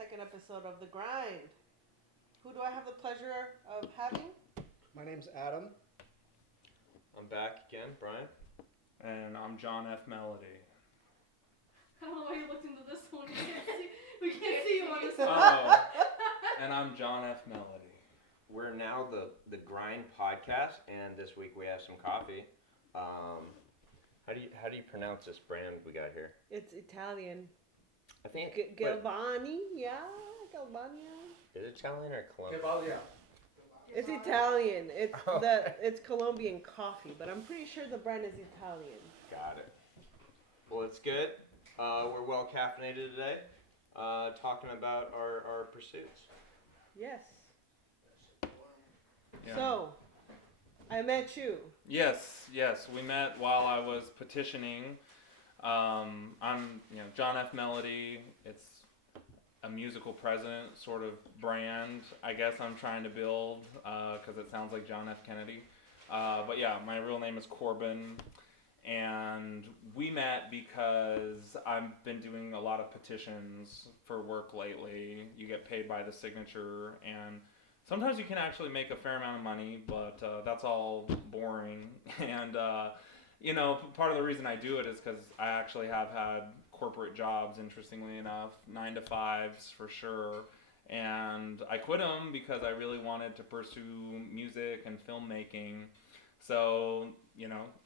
second episode of The Grind. Who do I have the pleasure of having? My name's Adam. I'm back again, Brian. And I'm John F. Melody. I don't know why you looked into this one. We can't see you on this one. Oh, and I'm John F. Melody. We're now the Grind podcast, and this week we have some coffee. How do you pronounce this brand we got here? It's Italian. I think Galvani, yeah, Galvania. Is it Italian or Colombian? It's Italian. It's Okay. it's Colombian coffee, but I'm pretty sure the brand is Italian. Got it. Well, it's good. We're well caffeinated today, talking about our pursuits. Yes. Yeah. So, I met you. Yes, we met while I was petitioning. I'm, John F. Melody. It's a musical president sort of brand, I guess I'm trying to build, because it sounds like John F. Kennedy. But yeah, my real name is Corbin, and we met because I've been doing a lot of petitions for work lately. You get paid by the signature, and sometimes you can actually make a fair amount of money, but that's all boring. And, part of the reason I do it is because I actually have had corporate jobs, interestingly enough, 9 to 5s for sure. And I quit them because I really wanted to pursue music and filmmaking. So,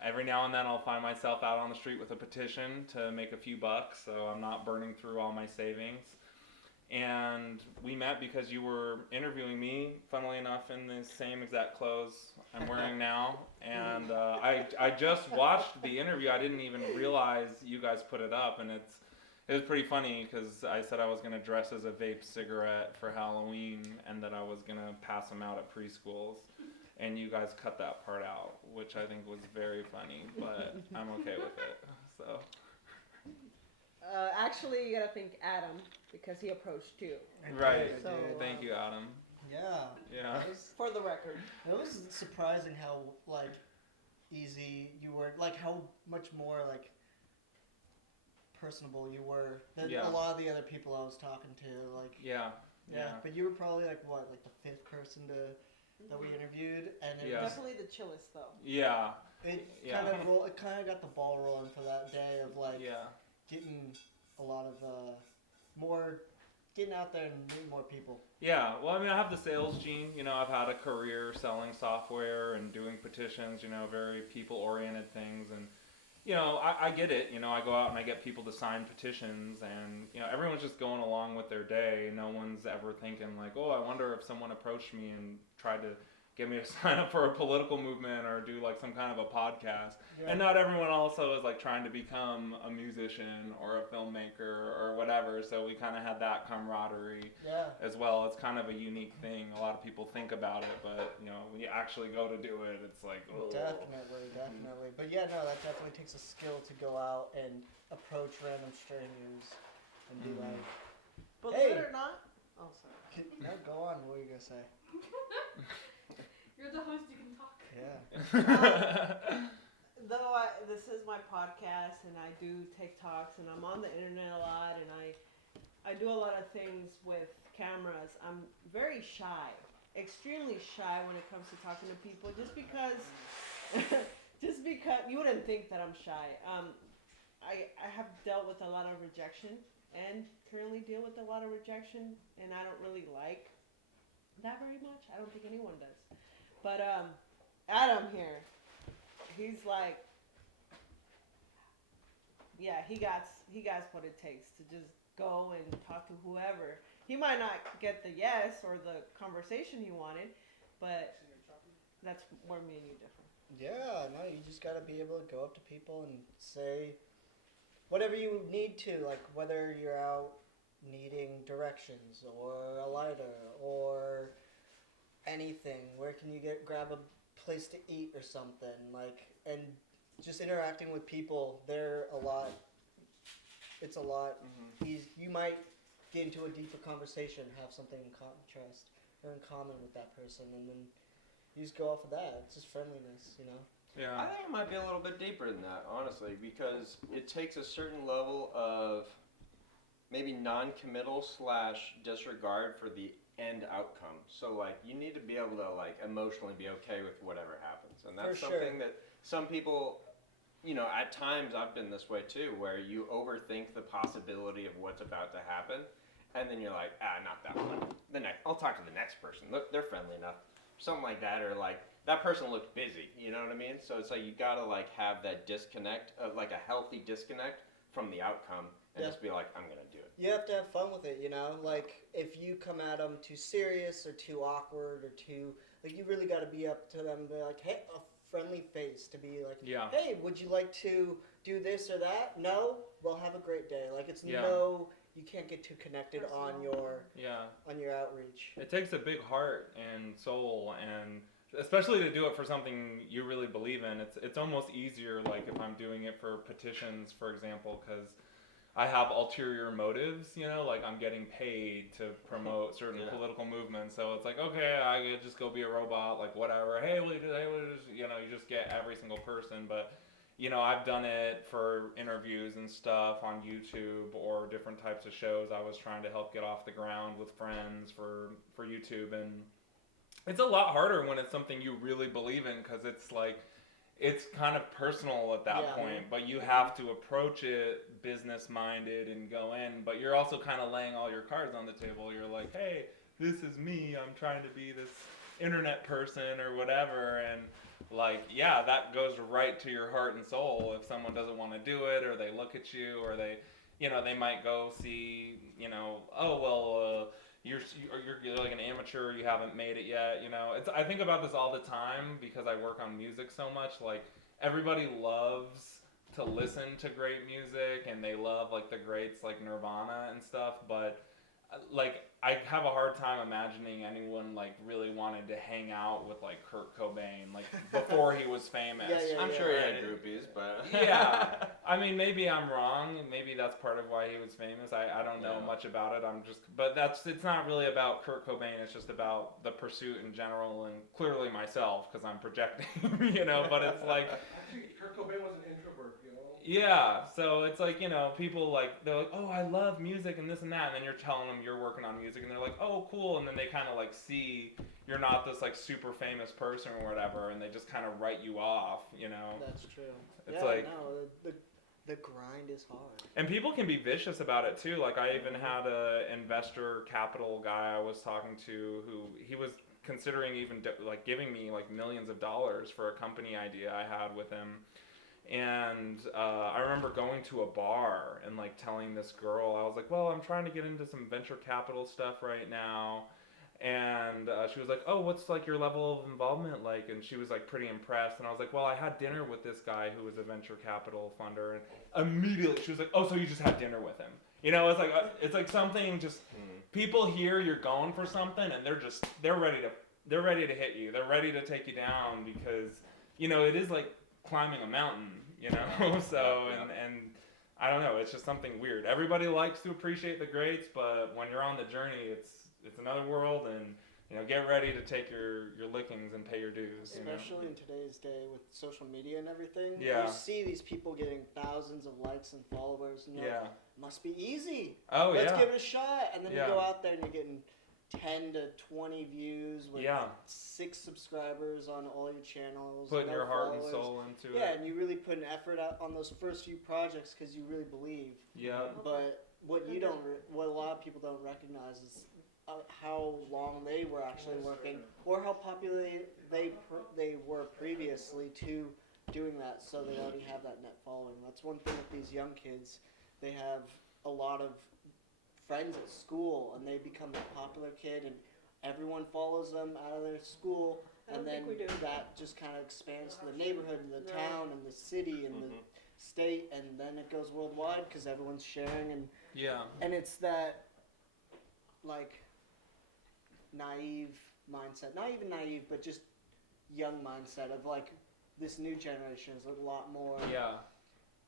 every now and then I'll find myself out on the street with a petition to make a few bucks, so I'm not burning through all my savings. And we met because you were interviewing me, funnily enough, in the same exact clothes I'm wearing now. And I just watched the interview. I didn't even realize you guys put it up, and it was pretty funny because I said I was going to dress as a vape cigarette for Halloween and that I was going to pass them out at preschools. And you guys cut that part out, which I think was very funny, but I'm okay with it. So. Actually, you gotta thank Adam because he approached you. Right. So, Thank you, Adam. Yeah. Yeah. For the record. It was surprising how easy you were, how much more personable you were than Yeah. a lot of the other people I was talking to. Yeah. But you were probably the fifth person that we interviewed, and it Yeah. was, Definitely the chillest though. Yeah. it Yeah. kind of got the ball rolling for that day of Yeah. getting a lot of getting out there and meeting more people. Yeah. Well, I have the sales gene. I've had a career selling software and doing petitions, very people-oriented things. And, I get it. I go out and I get people to sign petitions and, everyone's just going along with their day. No one's ever thinking oh, I wonder if someone approached me and tried to get me to sign up for a political movement or do some kind of a podcast. Yeah. And not everyone also is trying to become a musician or a filmmaker or whatever. So we kind of had that camaraderie as well. It's kind of a unique thing. A lot of people think about it, but when you actually go to do it, it's oh. Definitely. But yeah, no, that definitely takes a skill to go out and approach random strangers and be Believe Hey. it or not. Oh, sorry. no, go on. What are you gonna say? You're the host, you can talk. Yeah. Though this is my podcast and I do TikToks and I'm on the internet a lot and I do a lot of things with cameras. I'm very shy, extremely shy when it comes to talking to people. Just because you wouldn't think that I'm shy. I have dealt with a lot of rejection and currently deal with a lot of rejection, and I don't really like that very much. I don't think anyone does. But Adam here, he's he got what it takes to just go and talk to whoever. He might not get the yes or the conversation he wanted, but that's where me and you differ. Yeah, no, you just gotta be able to go up to people and say whatever you need to, whether you're out needing directions or a lighter or anything. Where can you grab a place to eat or something? And just interacting with people, it's a lot easy. You might get into a deeper conversation, have something in common with that person, and then you just go off of that. It's just friendliness, Yeah. I think it might be a little bit deeper than that, honestly, because it takes a certain level of maybe non-committal / disregard for the end outcome. So like you need to be able to like emotionally be okay with whatever happens, and that's For sure. something that some people, at times I've been this way too, where you overthink the possibility of what's about to happen, and then you're like, not that one. I'll talk to the next person. Look, they're friendly enough, something like that, or like that person looked busy. You know what I mean? So it's like you gotta like have that disconnect, like a healthy disconnect from the outcome, and Yeah. just be like, I'm gonna do it. You have to have fun with it, Like, if you come at them too serious or too awkward or too, like, you really got to be up to them and be like, hey, a friendly face to be like, Yeah. hey, would you like to do this or that? No? Well, have a great day. Like, it's Yeah. you can't get too connected on Personal. your outreach. It takes a big heart and soul, and especially to do it for something you really believe in. It's almost easier, like if I'm doing it for petitions, for example, because I have ulterior motives, like I'm getting paid to promote certain Yeah. political movements. So it's like, okay, I could just go be a robot, like whatever. Hey, will you do, hey, will you just, you just get every single person. But, I've done it for interviews and stuff on YouTube or different types of shows I was trying to help get off the ground with friends for YouTube. And it's a lot harder when it's something you really believe in, because it's like, it's kind of personal at that Yeah. point, but you have to approach it business minded and go in, but you're also kind of laying all your cards on the table. You're like, hey, this is me, I'm trying to be this internet person or whatever, and like, yeah, that goes right to your heart and soul if someone doesn't want to do it, or they look at you, or they might go see, oh, well, you're like an amateur, you haven't made it yet, I think about this all the time because I work on music so much. Like, everybody loves to listen to great music, and they love like the greats like Nirvana and stuff, but like I have a hard time imagining anyone like really wanted to hang out with like Kurt Cobain like before he was famous. Yeah, I'm sure he right? had groupies, but Yeah. I mean, maybe I'm wrong. Maybe that's part of why he was famous. I don't know Yeah. much about it. But it's not really about Kurt Cobain. It's just about the pursuit in general, and clearly myself, because I'm projecting, but it's like, Actually, Kurt Cobain was an introvert, yeah, so it's like, people like, they're like, oh, I love music and this and that, and then you're telling them you're working on music, and they're like, oh, cool, and then they kind of like see you're not this like super famous person or whatever, and they just kind of write you off, That's true. It's yeah, like- no, the grind is hard. And people can be vicious about it too. Like, I even had a investor capital guy I was talking to who he was considering even like giving me like millions of dollars for a company idea I had with him. And I remember going to a bar and like telling this girl, I was like, well, I'm trying to get into some venture capital stuff right now. And she was like, oh, what's like your level of involvement like? And she was like pretty impressed. And I was like, well, I had dinner with this guy who was a venture capital funder. And immediately she was like, oh, so you just had dinner with him? It's like something just, people hear you're going for something, and they're ready to hit you. They're ready to take you down because, it is like climbing a mountain, so, and I don't know, it's just something weird. Everybody likes to appreciate the greats, but when you're on the journey, it's another world, and get ready to take your lickings and pay your dues. Especially in today's day with social media and everything. Yeah. You see these people getting thousands of likes and followers, and you're like, must be easy. Oh, Let's yeah. give it a shot. And then Yeah. you go out there and you're getting 10 to 20 views with Yeah. 6 subscribers on all your channels. Putting no your heart and followers. soul into Yeah, it. and you really put an effort out on those first few projects because you really believe. Yeah. But what what a lot of people don't recognize is how long they were actually working, or how popular they were previously to doing that. So they already have that net following. That's one thing with these young kids. They have a lot of friends at school, and they become the popular kid, and everyone follows them out of their school. I don't And then think we do. that just kind of expands to the neighborhood and the No. town and the city and the state, and then it goes worldwide because everyone's sharing, Yeah. and it's that like naive mindset, not even naive, but just young mindset of like this new generation is a lot more Yeah.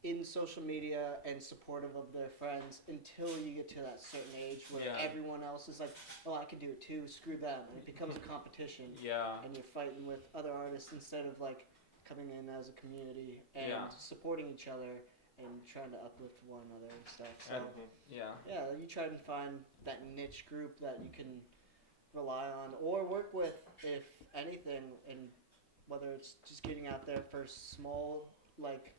in social media and supportive of their friends until you get to that certain age where Yeah. everyone else is like, oh, I can do it too, screw them, and it becomes a competition. Yeah. And you're fighting with other artists instead of like coming in as a community and Yeah. supporting each other and trying to uplift one another and stuff. So Yeah. yeah, you try to find that niche group that you can rely on or work with, if anything, and whether it's just getting out there for small like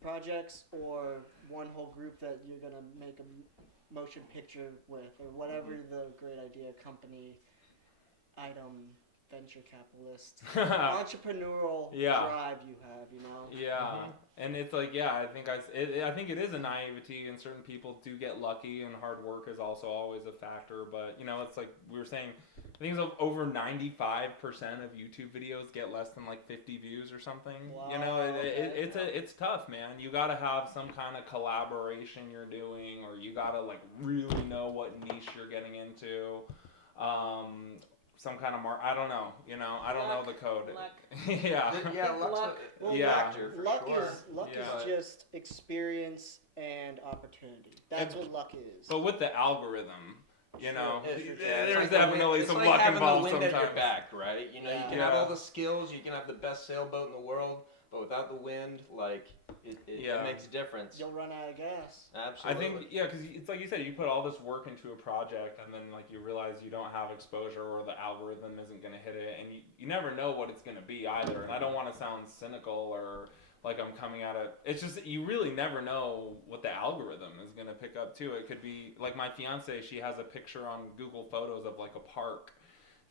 projects or one whole group that you're gonna make a motion picture with, or whatever the great idea, company, item, venture capitalist, entrepreneurial Yeah. drive you have, you know. Yeah, and it's like, yeah, I think I think it is a naivety, and certain people do get lucky, and hard work is also always a factor. But you know, it's like we were saying, I think it's over 95% of YouTube videos get less than like 50 views or something. You know, Wow, okay. it's tough, man. You got to have some kind of collaboration you're doing, or you got to like really know what niche you're getting into. Some kind of I don't know, you know, I don't know the code. Luck. Yeah. Yeah, luck's Luck. a Well, Yeah. factor for luck sure. luck Yeah. is just experience and opportunity. That's what luck is. But with the algorithm, you know, Yeah, sure. there's It's like definitely it's some like luck having involved the wind sometimes. at your back, right? You know, you can Yeah. have all the skills, you can have the best sailboat in the world, but without the wind, like Yeah. it makes a difference. You'll run out of gas. I Absolutely. think, yeah, because it's like you said, you put all this work into a project, and then like you realize you don't have exposure, or the algorithm isn't going to hit it, and you never know what it's going to be either. And I don't want to sound cynical or like I'm coming at it. It's just you really never know what the algorithm is going to pick up too. It could be like my fiance; she has a picture on Google Photos of like a park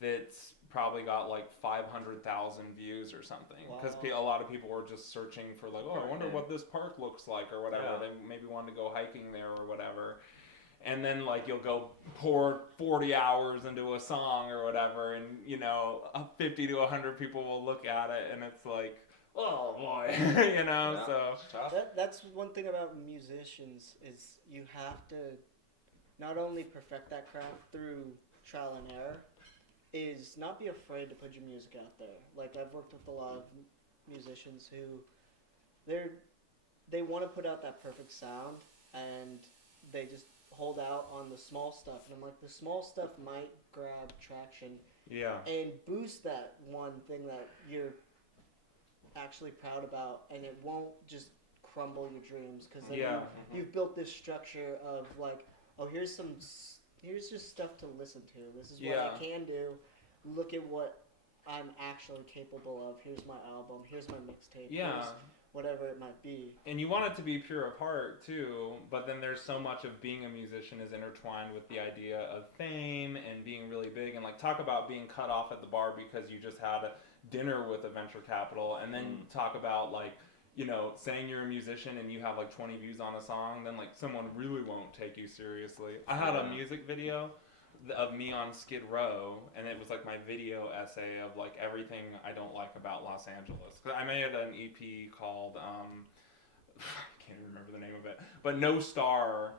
that's probably got like 500,000 views or something, because Wow. a lot of people were just searching for like, oh, I wonder what this park looks like or whatever. Yeah. They maybe wanted to go hiking there or whatever. And then like you'll go pour 40 hours into a song or whatever, and you know 50 to 100 people will look at it, and it's like, oh boy, you know. Yeah, So it's tough. That's one thing about musicians is you have to not only perfect that craft through trial and error, is not be afraid to put your music out there. Like I've worked with a lot of musicians who they want to put out that perfect sound, and they just hold out on the small stuff. And I'm like, the small stuff might grab traction yeah, and boost that one thing that you're actually proud about, and it won't just crumble your dreams, because then yeah, you've built this structure of like, oh, here's just stuff to listen to. This is what Yeah. I can do. Look at what I'm actually capable of. Here's my album. Here's my mixtape. yeah. Here's whatever it might be. And you want it to be pure of heart too, but then there's so much of being a musician is intertwined with the idea of fame and being really big, and like talk about being cut off at the bar because you just had a dinner with a venture capital, and then talk about like, you know, saying you're a musician and you have like 20 views on a song, then like someone really won't take you seriously. I had a music video of me on Skid Row, and it was like my video essay of like everything I don't like about Los Angeles. 'Cause I made an EP called I can't even remember the name of it, but No Star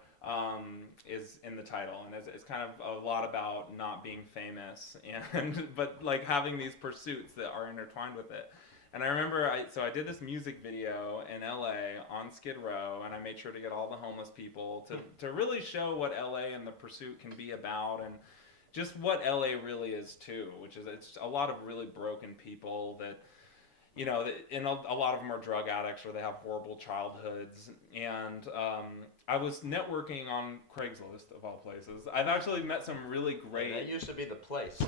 is in the title, and it's kind of a lot about not being famous, and but like having these pursuits that are intertwined with it. And I remember, I did this music video in LA on Skid Row, and I made sure to get all the homeless people to really show what LA and the pursuit can be about, and just what LA really is too, which is it's a lot of really broken people that, you know, and a lot of them are drug addicts or they have horrible childhoods. And I was networking on Craigslist, of all places. I've actually met some really great. That used to be the place.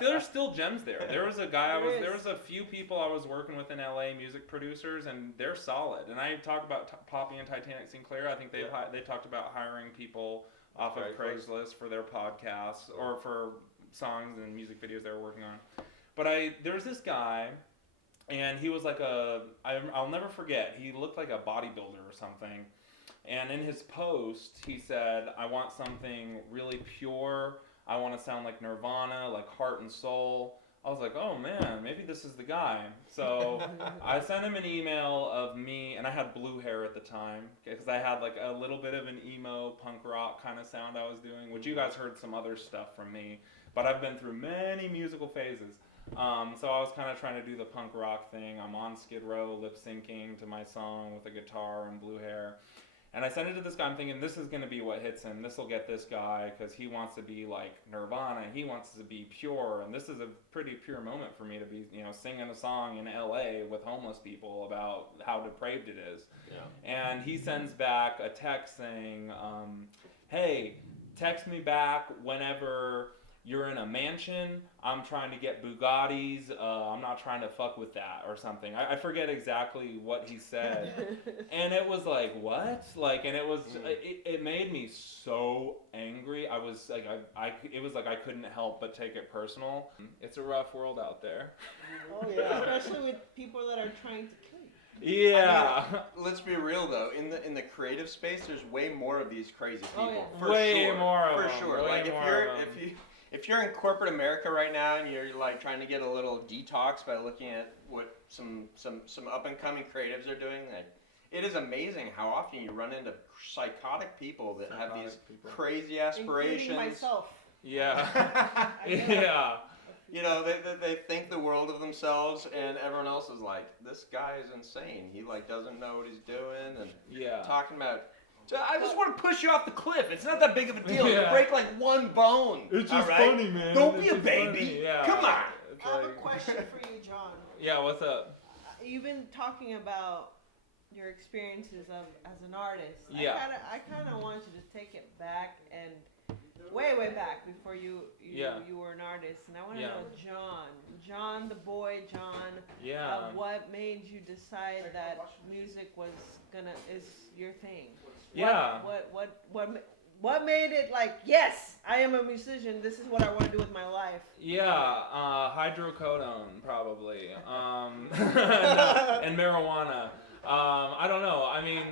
There's still gems there. There was a guy There was a few people I was working with in LA, music producers, and they're solid. And I talk about Poppy and Titanic Sinclair. I think they talked about hiring people off of Craigslist for their podcasts or for songs and music videos they were working on. But there was this guy, and he was like I'll never forget, he looked like a bodybuilder or something. And in his post, he said, I want something really pure. I want to sound like Nirvana, like heart and soul. I was like, oh man, maybe this is the guy. So I sent him an email of me, and I had blue hair at the time, because I had like a little bit of an emo punk rock kind of sound I was doing, which you guys heard some other stuff from me. But I've been through many musical phases. So I was kind of trying to do the punk rock thing. I'm on Skid Row lip syncing to my song with a guitar and blue hair. And I sent it to this guy. I'm thinking this is going to be what hits him. This will get this guy because he wants to be like Nirvana. He wants to be pure. And this is a pretty pure moment for me to be, singing a song in LA with homeless people about how depraved it is. Yeah. And he sends back a text saying, hey, text me back whenever you're in a mansion. I'm trying to get Bugattis. I'm not trying to fuck with that or something. I forget exactly what he said. And it was like, what? Like, and it was, it made me so angry. I was like, it was like I couldn't help but take it personal. It's a rough world out there. Oh yeah, especially with people that are trying to kill you. Yeah. Let's be real though. In the creative space, there's way more of these crazy people. Oh, yeah. For Way sure. more of For them, sure. way Like more of them. if you're in corporate America right now and you're like trying to get a little detox by looking at what some up and coming creatives are doing, like, it is amazing how often you run into psychotic people that have these crazy aspirations. Including myself. Yeah. I get it. Yeah. They think the world of themselves, and everyone else is like, this guy is insane. He like doesn't know what he's doing, and Yeah. talking about. I just want to push you off the cliff. It's not that big of a deal. You Yeah. break like one bone. It's all just right? funny, man. Don't It's be a just baby. funny. Yeah. Come on. It's I have a like- question for you, John. Yeah, what's up? You've been talking about your experiences as an artist. Yeah. I kind of wanted to just take it back and way back before you were an artist, and I want to Yeah. know John the boy, John. Yeah. What made you decide that music is your thing? Yeah. What made it like, yes, I am a musician. This is what I want to do with my life. Yeah, hydrocodone probably, and marijuana. I don't know. I mean,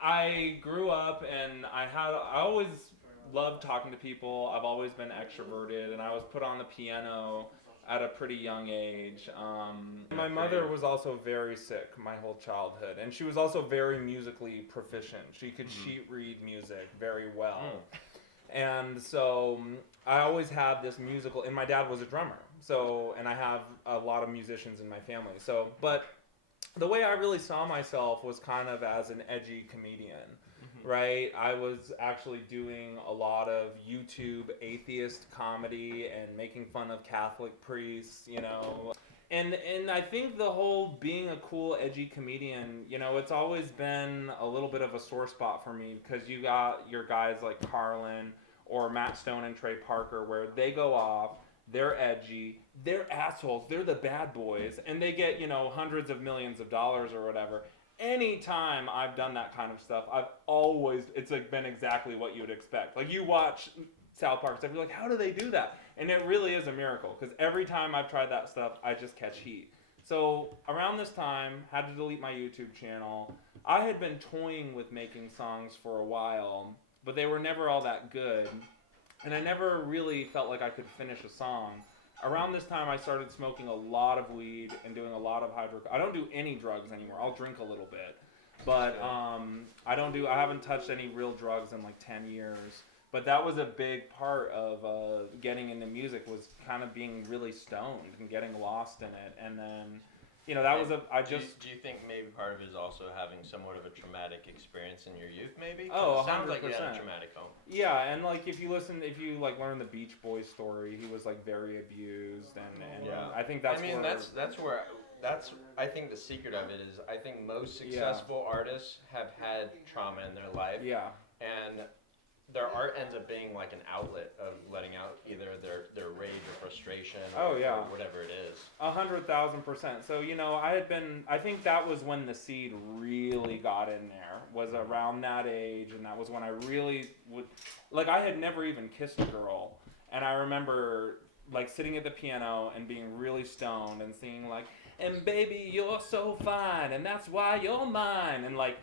I grew up and I always loved talking to people. I've always been extroverted, and I was put on the piano at a pretty young age. My mother was also very sick my whole childhood, and she was also very musically proficient. She could sheet read music very well. And so I always had this musical, and my dad was a drummer. So, and I have a lot of musicians in my family. So, but the way I really saw myself was kind of as an edgy comedian. Right, I was actually doing a lot of YouTube atheist comedy and making fun of Catholic priests, and I think the whole being a cool edgy comedian, it's always been a little bit of a sore spot for me, because you got your guys like Carlin or Matt Stone and Trey Parker, where they go off, they're edgy, they're assholes, they're the bad boys, and they get hundreds of millions of dollars or whatever. Anytime I've done that kind of stuff, it's like been exactly what you would expect. Like, you watch South Park stuff, you're like, how do they do that? And it really is a miracle, because every time I've tried that stuff, I just catch heat. So around this time, had to delete my YouTube channel. I had been toying with making songs for a while, but they were never all that good, and I never really felt like I could finish a song. Around this time, I started smoking a lot of weed and doing a lot of I don't do any drugs anymore. I'll drink a little bit, but I haven't touched any real drugs in like 10 years. But that was a big part of getting into music, was kind of being really stoned and getting lost in it. And then, that was Do you think maybe part of it is also having somewhat of a traumatic experience in your youth, maybe? 'Cause Oh, it sounds like you had a 100%. traumatic home. Yeah, and like if you learn the Beach Boys story, he was like very abused, and Yeah. I think that's where I think the secret of it is, I think most successful artists have had trauma in their life, yeah. and their art ends up being like an outlet of letting out either their rage or frustration or whatever it is. 100,000%. So, I think that was when the seed really got in there, was around that age, and that was when I really I had never even kissed a girl, and I remember, like, sitting at the piano and being really stoned and singing, like, and baby, you're so fine, and that's why you're mine, and, like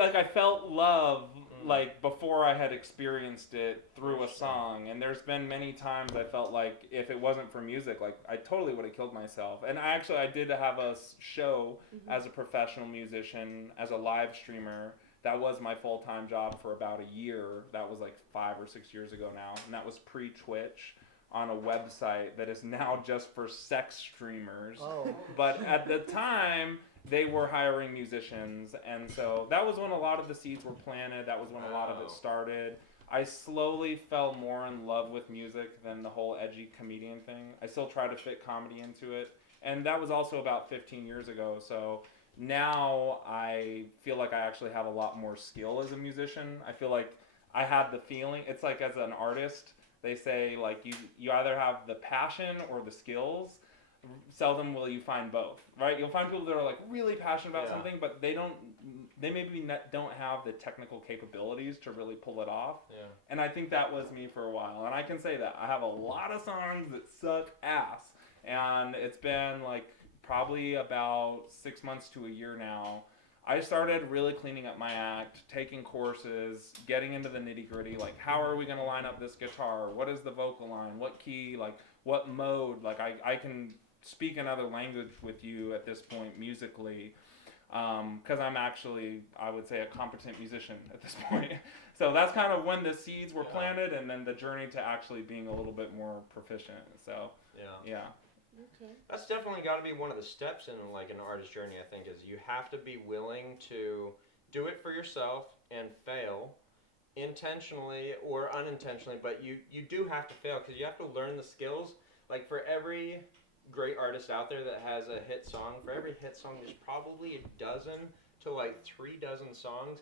I felt love, like, before I had experienced it through a song. And there's been many times I felt like if it wasn't for music, like, I totally would have killed myself. And I did have a show as a professional musician, as a live streamer. That was my full-time job for about a year. That was like 5 or 6 years ago now. And that was pre-Twitch, on a website that is now just for sex streamers. Oh. But at the time, they were hiring musicians, and so that was when a lot of the seeds were planted. That was when a lot of Wow. it started. I slowly fell more in love with music than the whole edgy comedian thing. I still try to fit comedy into it, and that was also about 15 years ago. So now I feel like I actually have a lot more skill as a musician. I feel like I had the feeling. It's like as an artist, they say like you either have the passion or the skills. Seldom will you find both, right? You'll find people that are like really passionate about Yeah. something, but they maybe don't have the technical capabilities to really pull it off. Yeah. And I think that was me for a while. And I can say that I have a lot of songs that suck ass, and it's been like probably about 6 months to a year now. I started really cleaning up my act, taking courses, getting into the nitty gritty. Like, how are we going to line up this guitar? What is the vocal line? What key? Like, what mode? Like, I can speak another language with you at this point musically, because I'm actually, I would say, a competent musician at this point. So that's kind of when the seeds were Yeah. planted, and then the journey to actually being a little bit more proficient. So Yeah. yeah, Okay. That's definitely got to be one of the steps in like an artist journey. I think is you have to be willing to do it for yourself and fail intentionally or unintentionally, but you do have to fail because you have to learn the skills. Like for every great artist out there that has a hit song, for every hit song there's probably a dozen to like 3 dozen songs,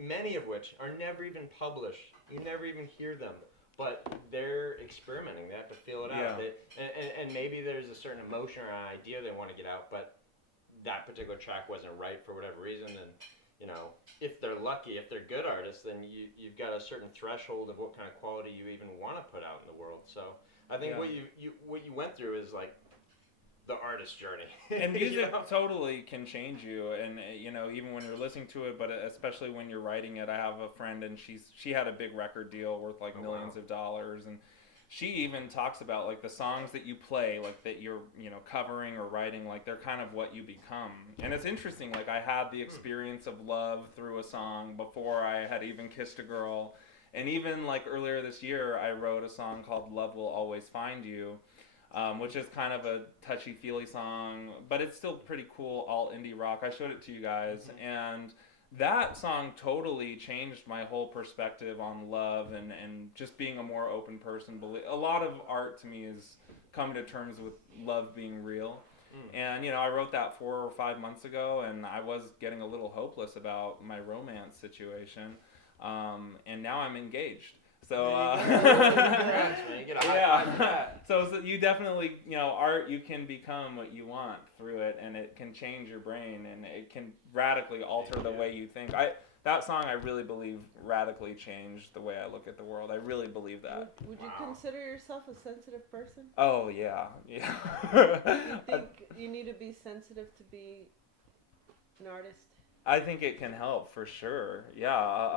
many of which are never even published. You never even hear them. But they're experimenting. They have to feel it Yeah. out. And maybe there's a certain emotion or an idea they want to get out, but that particular track wasn't right for whatever reason. And you know, if they're lucky, if they're good artists, then you've got a certain threshold of what kind of quality you even want to put out in the world. So I think Yeah. what you went through is like the artist journey. and You music know? totally can change you, and you know, even when you're listening to it, but especially when you're writing it. I have a friend, and she had a big record deal worth like Oh, millions wow. of dollars, and she even talks about like the songs that you play, like that you're covering or writing, like they're kind of what you become. And it's interesting, like I had the experience of love through a song before I had even kissed a girl, and even like earlier this year I wrote a song called Love Will Always Find You, which is kind of a touchy-feely song, but it's still pretty cool, all indie rock. I showed it to you guys, and that song totally changed my whole perspective on love and just being a more open person. A lot of art to me is coming to terms with love being real. And, I wrote that 4 or 5 months ago, and I was getting a little hopeless about my romance situation, and now I'm engaged. So, Congrats, man. You get a high five for yeah. that. So you definitely, art, you can become what you want through it, and it can change your brain, and it can radically alter the way you think. That song, I really believe, radically changed the way I look at the world. I really believe that. Would you Wow. consider yourself a sensitive person? Oh, yeah. You think you need to be sensitive to be an artist? I think it can help for sure. Yeah,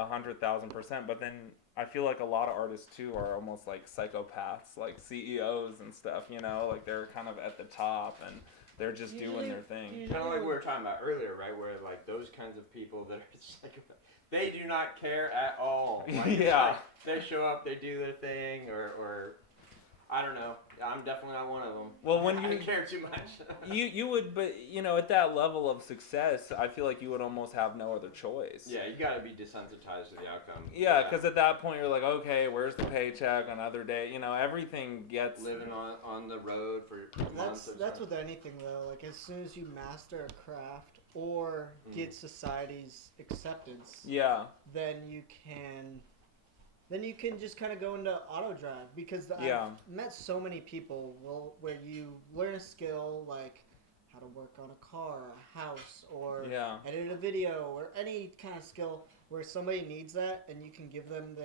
100,000%. But then I feel like a lot of artists too are almost like psychopaths, like CEOs and stuff. Like they're kind of at the top and they're just doing their thing. Kind of like we were talking about earlier, right? Where like those kinds of people that are they do not care at all. Like, it's Yeah. like, they show up, they do their thing, or I don't know. I'm definitely not one of them. Well, when I you don't care too much. you would, but at that level of success, I feel like you would almost have no other choice. Yeah, you got to be desensitized to the outcome. Yeah, because at that point you're like, okay, where's the paycheck? Another day, everything gets. living on the road for months. That's with anything though. Like as soon as you master a craft or get society's acceptance, Yeah. then you can just kind of go into auto drive because Yeah. I've met so many people where you learn a skill like how to work on a car, a house, or Yeah. edit a video, or any kind of skill where somebody needs that and you can give them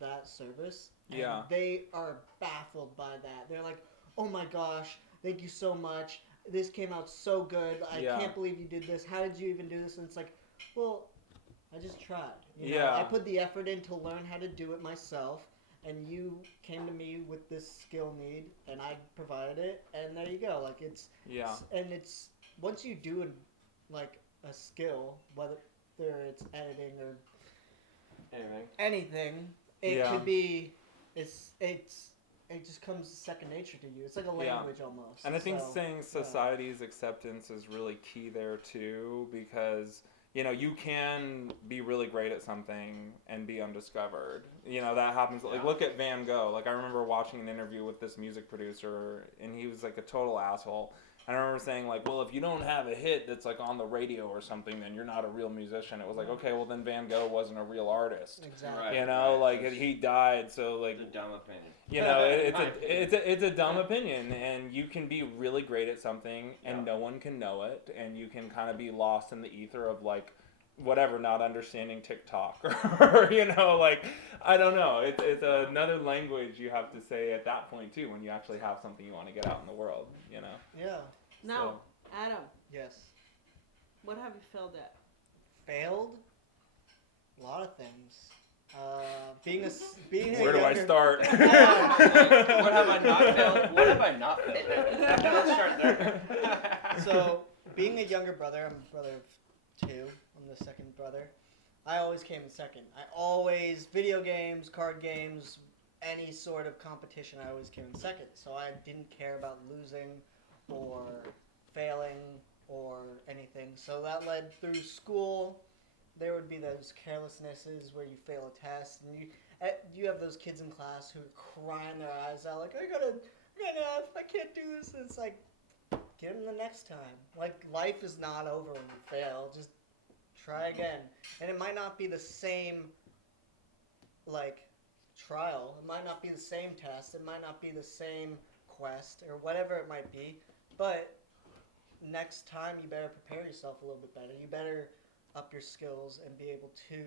that service. And Yeah. they are baffled by that. They're like, "Oh my gosh, thank you so much. This came out so good. I Yeah. can't believe you did this. How did you even do this?" And it's like, well, I just tried. Yeah. I put the effort in to learn how to do it myself, and you came to me with this skill need, and I provided it, and there you go. Like Yeah. it's once you do like a skill, whether it's editing or Anything. anything, it Yeah. could be it's it just comes second nature to you. It's like a Yeah. language almost. And I think So, saying society's acceptance is really key there too, because you can be really great at something and be undiscovered. That happens. Like, Yeah. look at Van Gogh. Like, I remember watching an interview with this music producer, and he was like a total asshole. And I remember saying, like, well, if you don't have a hit that's like on the radio or something, then you're not a real musician. It was like, okay, well then Van Gogh wasn't a real artist. exactly. Right. Like That's- he died, so like It's a dumb opinion. it's a dumb opinion, and you can be really great at something, and Yeah. no one can know it, and you can kind of be lost in the ether of like whatever, not understanding TikTok, or like I don't know. It's another language you have to say at that point too, when you actually have something you want to get out in the world. Yeah. Now, Adam, Yes. what have you failed at? Failed. A lot of things. Being a Where do I younger- start? What have I not failed? What have I not failed at? Let's start there. So, being a younger brother, I'm a brother of 2. I'm the second brother. I always came in second. Video games, card games, any sort of competition, I always came in second. So I didn't care about losing or failing or anything. So that led through school. There would be those carelessnesses where you fail a test, and you have those kids in class who are crying their eyes out, like, I got an F, I can't do this. And it's like, get them the next time. Like, life is not over when you fail. Just try again. And it might not be the same, like, trial. It might not be the same test. It might not be the same quest or whatever it might be. But next time, you better prepare yourself a little bit better. You better up your skills and be able to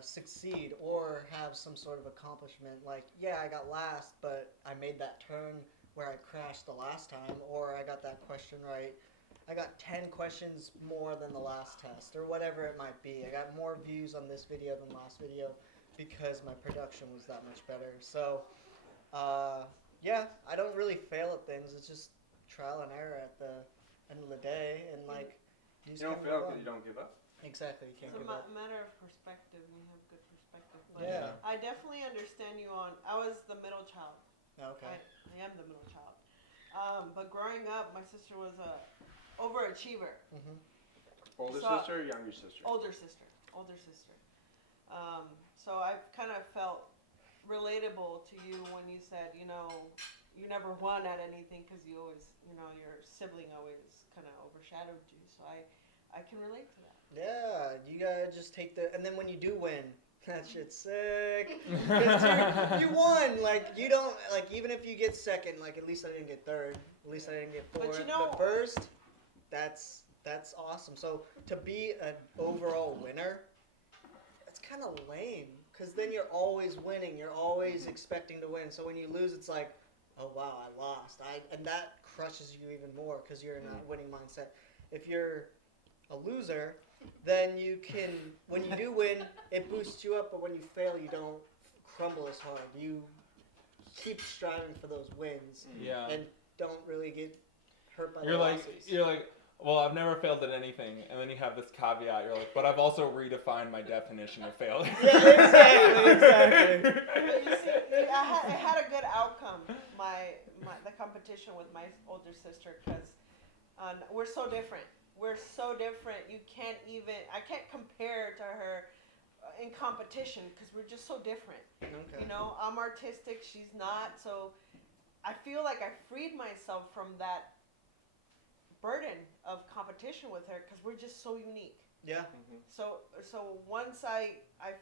succeed or have some sort of accomplishment. Like, yeah, I got last, but I made that turn where I crashed the last time, or I got that question right. I got 10 questions more than the last test, or whatever it might be. I got more views on this video than last video because my production was that much better. So, yeah, I don't really fail at things. It's just trial and error at the end of the day, and like, you just You don't kinda fail move because on. you don't give up. Exactly, you can't It's a give up. matter of perspective. You have good perspective. But Yeah. I definitely understand you on. I was the middle child. Okay. I am the middle child. But growing up, my sister was a overachiever. Mhm. Older So- sister or younger sister? Older sister. So I kind of felt relatable to you when you said, you never won at anything because you always, your sibling always kind of overshadowed you. So I can relate to that. Yeah, you gotta just take and then when you do win, that shit's sick. 'Cause you won. Like, you don't, like, even if you get second, like, at least I didn't get third. At least I didn't get But fourth. you know- But first, that's awesome. So to be an overall winner, it's kind of lame. Because then you're always winning. You're always expecting to win. So when you lose, it's like, oh, wow, I lost. And that crushes you even more because you're in a winning mindset. If you're a loser, then you can, when you do win, it boosts you up. But when you fail, you don't crumble as hard. You keep striving for those wins Yeah. and don't really get hurt by You're the like, losses. well, I've never failed at anything, and then you have this caveat. You're like, but I've also redefined my definition of failure. Yeah, exactly. But you see, it had a good outcome. The competition with my older sister, because we're so different. You can't even. I can't compare to her in competition because we're just so different. Okay. I'm artistic. She's not. So I feel like I freed myself from that burden of competition with her because we're just so unique. Yeah. So once I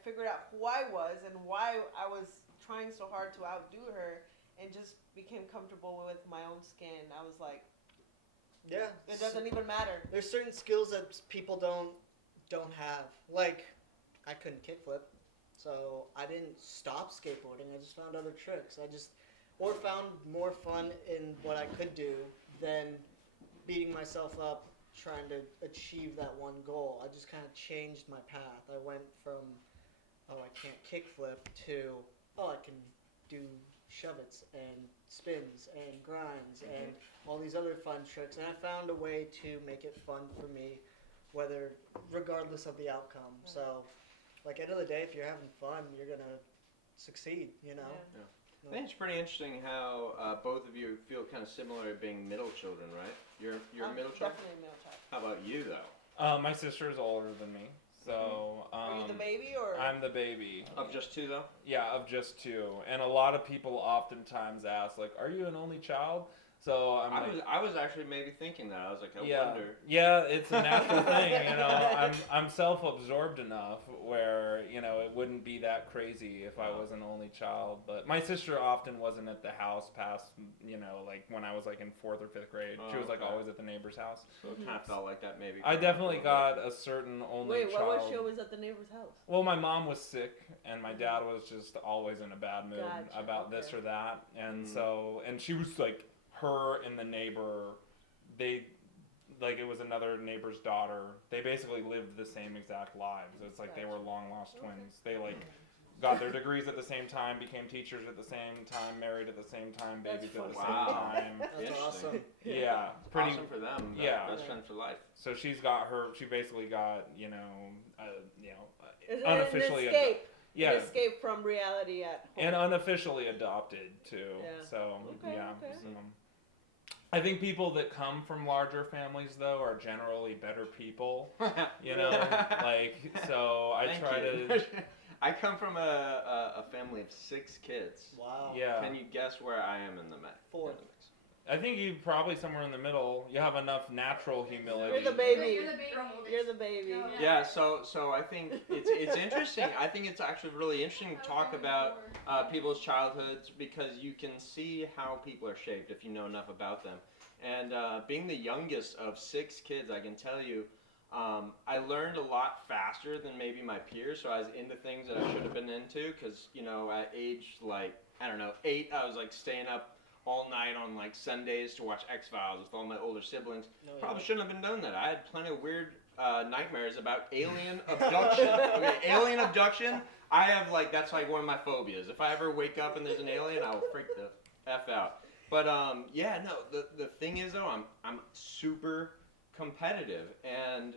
figured out who I was and why I was trying so hard to outdo her and just became comfortable with my own skin, I was like, Yeah. it doesn't even matter. There's certain skills that people don't have. Like, I couldn't kickflip, so I didn't stop skateboarding. I just found other tricks. Or found more fun in what I could do than beating myself up trying to achieve that one goal. I just kind of changed my path. I went from, oh, I can't kickflip to, oh, I can do shove-its and spins and grinds and all these other fun tricks. And I found a way to make it fun for me, regardless of the outcome. So, like, end of the day, if you're having fun, you're going to succeed, Yeah. I think it's pretty interesting how both of you feel kind of similar at being middle children, right? You're a I'm middle child. Definitely a middle child. How about you though? My sister's older than me, so Are you the baby or? I'm the baby. Of just two though? Yeah, of just two. And a lot of people oftentimes ask, like, "Are you an only child?" So I was actually maybe thinking that. I was like, I yeah, wonder. yeah, it's a natural thing. You know, I'm self-absorbed enough where it wouldn't be that crazy if I was an only child. But my sister often wasn't at the house past like when I was like in 4th or 5th grade. She was like okay. always at the neighbor's house. So it kind of felt like that maybe. I definitely got a certain only Wait, child. why was she always at the neighbor's house? Well, my mom was sick, and my dad was just always in a bad mood Gotcha, about this okay. or that, and Mm. and she was like, her and the neighbor, it was another neighbor's daughter. They basically lived the same exact lives. It's like they were long lost twins. They got their degrees at the same time, became teachers at the same time, married at the same time, That's babies at the funny. same Wow. time. That's Interesting. awesome. Yeah, pretty. Awesome for them. Yeah. Best friends for life. So she basically got Is it unofficially an escape? yeah. An escape from reality at home. And unofficially adopted too. Yeah. So Okay, yeah. okay. So, I think people that come from larger families though are generally better people. So I Thank try you. to. I come from a family of 6 kids. Wow. Yeah. Can you guess where I am in the mix? 4th. I think you probably somewhere in the middle. You have enough natural humility. You're the baby. You're the baby. You're the baby. No. Yeah, so I think it's interesting. I think it's actually really interesting to talk about people's childhoods because you can see how people are shaped if you know enough about them. And being the youngest of 6 kids, I can tell you, I learned a lot faster than maybe my peers. So I was into things that I should have been into because at age 8, I was like staying up all night on like Sundays to watch X-Files with all my older siblings. No, Probably shouldn't have been doing that. I had plenty of weird nightmares about alien abduction. Okay, alien abduction. I have that's one of my phobias. If I ever wake up and there's an alien, I will freak the F out. But the thing is though, I'm super competitive and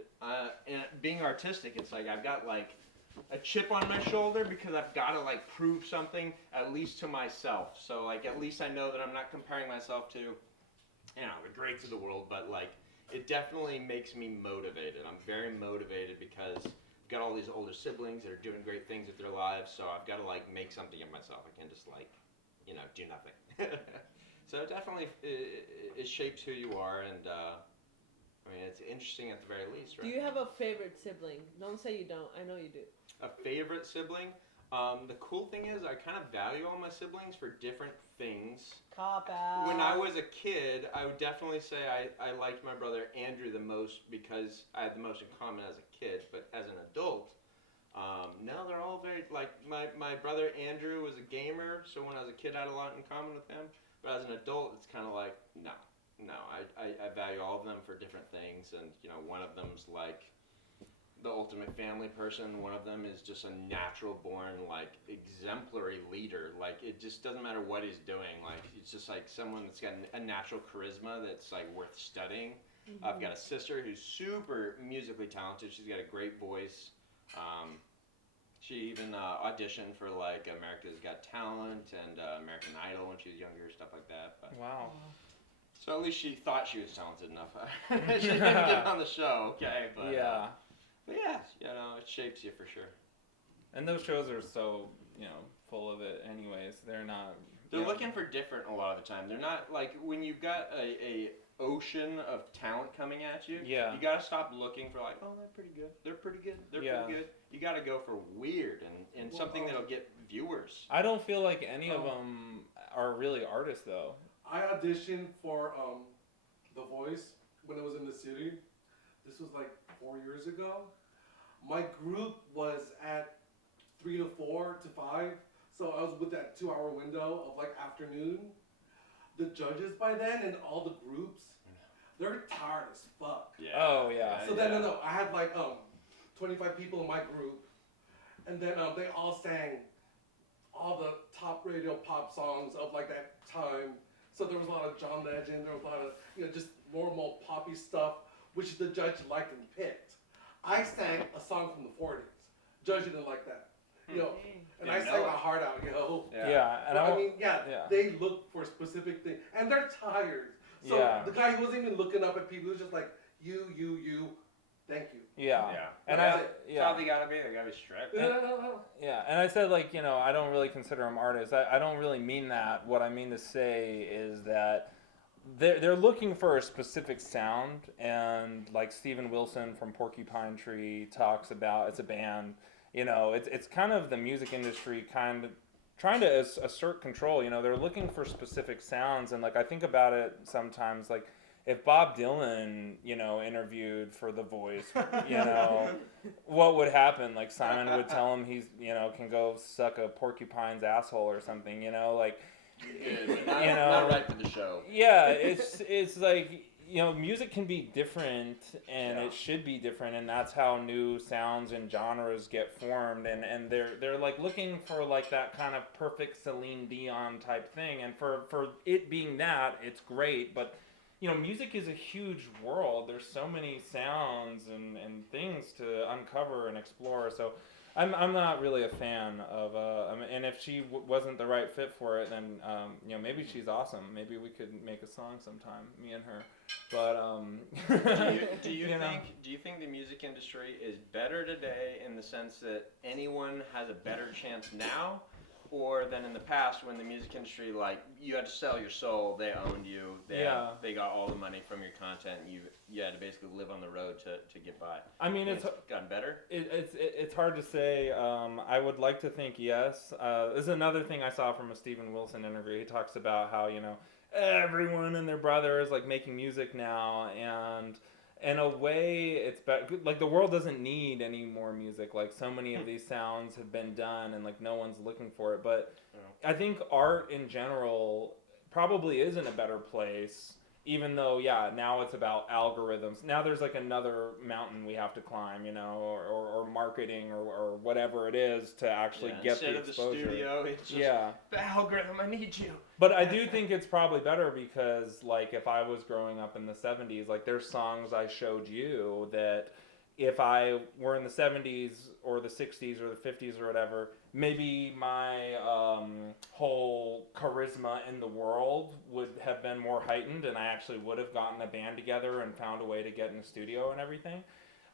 being artistic, it's like I've got a chip on my shoulder because I've got to prove something at least to myself. So at least I know that I'm not comparing myself to the greats of the world, but it definitely makes me motivated. I'm very motivated because I've got all these older siblings that are doing great things with their lives, so I've got to make something of myself. I can't just do nothing. So definitely it shapes who you are, and it's interesting at the very least, right? Do you have a favorite sibling? Don't say you don't. I know you do. A favorite sibling? The cool thing is I kind of value all my siblings for different things. Cop out. When I was a kid, I would definitely say I liked my brother Andrew the most because I had the most in common as a kid, but as an adult, no, they're all very, my brother Andrew was a gamer, so when I was a kid I had a lot in common with him, but as an adult it's kind of no, I value all of them for different things, and one of them's the ultimate family person. One of them is just a natural born exemplary leader. It just doesn't matter what he's doing. It's just someone that's got a natural charisma that's worth studying. Mm-hmm. I've got a sister who's super musically talented. She's got a great voice. She even auditioned for America's Got Talent and American Idol when she was younger, stuff like that. But Wow. so at least she thought she was talented enough. She didn't get on the show, okay? But Yeah. But yeah, it shapes you for sure. And those shows are so full of it. Anyways, they're not. They're looking for different a lot of the time. They're not when you've got a ocean of talent coming at you. Yeah. You gotta stop looking for oh, they're pretty good. They're pretty good. They're Yeah. pretty good. You gotta go for weird and something that'll get viewers. I don't feel like any of them are really artists though. I auditioned for The Voice when it was in the city. This was 4 years ago. My group was at 3 to 4 to 5, so I was with that 2-hour window of afternoon. The judges by then and all the groups, they're tired as fuck. Yeah. Oh yeah. So then no, I had 25 people in my group, and then they all sang all the top radio pop songs of that time. So there was a lot of John Legend, there was a lot of just normal poppy stuff, which the judge liked and picked. I sang a song from the 40s. Judge didn't like that, and I Didn't sang know my it. heart out, Yeah. Yeah, and But, I I mean, yeah, yeah. they look for specific things, and they're tired. So Yeah. the guy, he wasn't even looking up at people. He was just like, you, thank you. Yeah. Yeah. And That's I, it. That's how yeah. they gotta be. They gotta be stripped. Yeah, and I said, like, you know, I don't really consider them artists. I don't really mean that. What I mean to say is that they're looking for a specific sound, and like Steven Wilson from Porcupine Tree talks about, it's a band. You know, it's kind of the music industry kind of trying to assert control. You know, they're looking for specific sounds, and like I think about it sometimes, like if Bob Dylan, you know, interviewed for The Voice, you know, what would happen? Like Simon would tell him he's, you know, can go suck a porcupine's asshole or something, you know, like, Not, you know, not right for the show. yeah, it's like, you know, music can be different, and Yeah. it should be different, and that's how new sounds and genres get formed, and they're like looking for like that kind of perfect Celine Dion type thing, and for it being that, it's great, but you know, music is a huge world. There's so many sounds and things to uncover and explore. So I'm not really a fan of, and if she wasn't the right fit for it, then, you know, maybe she's awesome. Maybe we could make a song sometime, me and her. But, Do you you know. think the music industry is better today in the sense that anyone has a better chance now, or than in the past when the music industry, like, you had to sell your soul, they owned you, they got all the money from your content, and you had to basically live on the road to get by? I mean, it's gotten better. It's hard to say. I would like to think yes. This is another thing I saw from a Steven Wilson interview. He talks about how, you know, everyone and their brother is like making music now, and in a way it's like the world doesn't need any more music. Like so many of these sounds have been done, and like no one's looking for it. But I think art in general probably is in a better place, even though, yeah, now it's about algorithms. Now there's like another mountain we have to climb, you know, or marketing or whatever it is to actually get instead the of exposure. the studio, it's just Yeah. the algorithm. I need you. But I do think it's probably better because, like, if I was growing up in the 70s, like, there's songs I showed you that if I were in the 70s or the 60s or the 50s or whatever, maybe my whole charisma in the world would have been more heightened, and I actually would have gotten a band together and found a way to get in the studio and everything.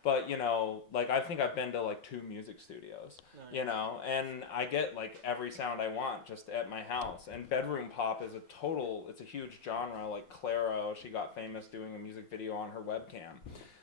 But, you know, like, I think I've been to, like, 2 music studios, you know, and I get, like, every sound I want just at my house. And bedroom pop is it's a huge genre. Like, Clairo, she got famous doing a music video on her webcam.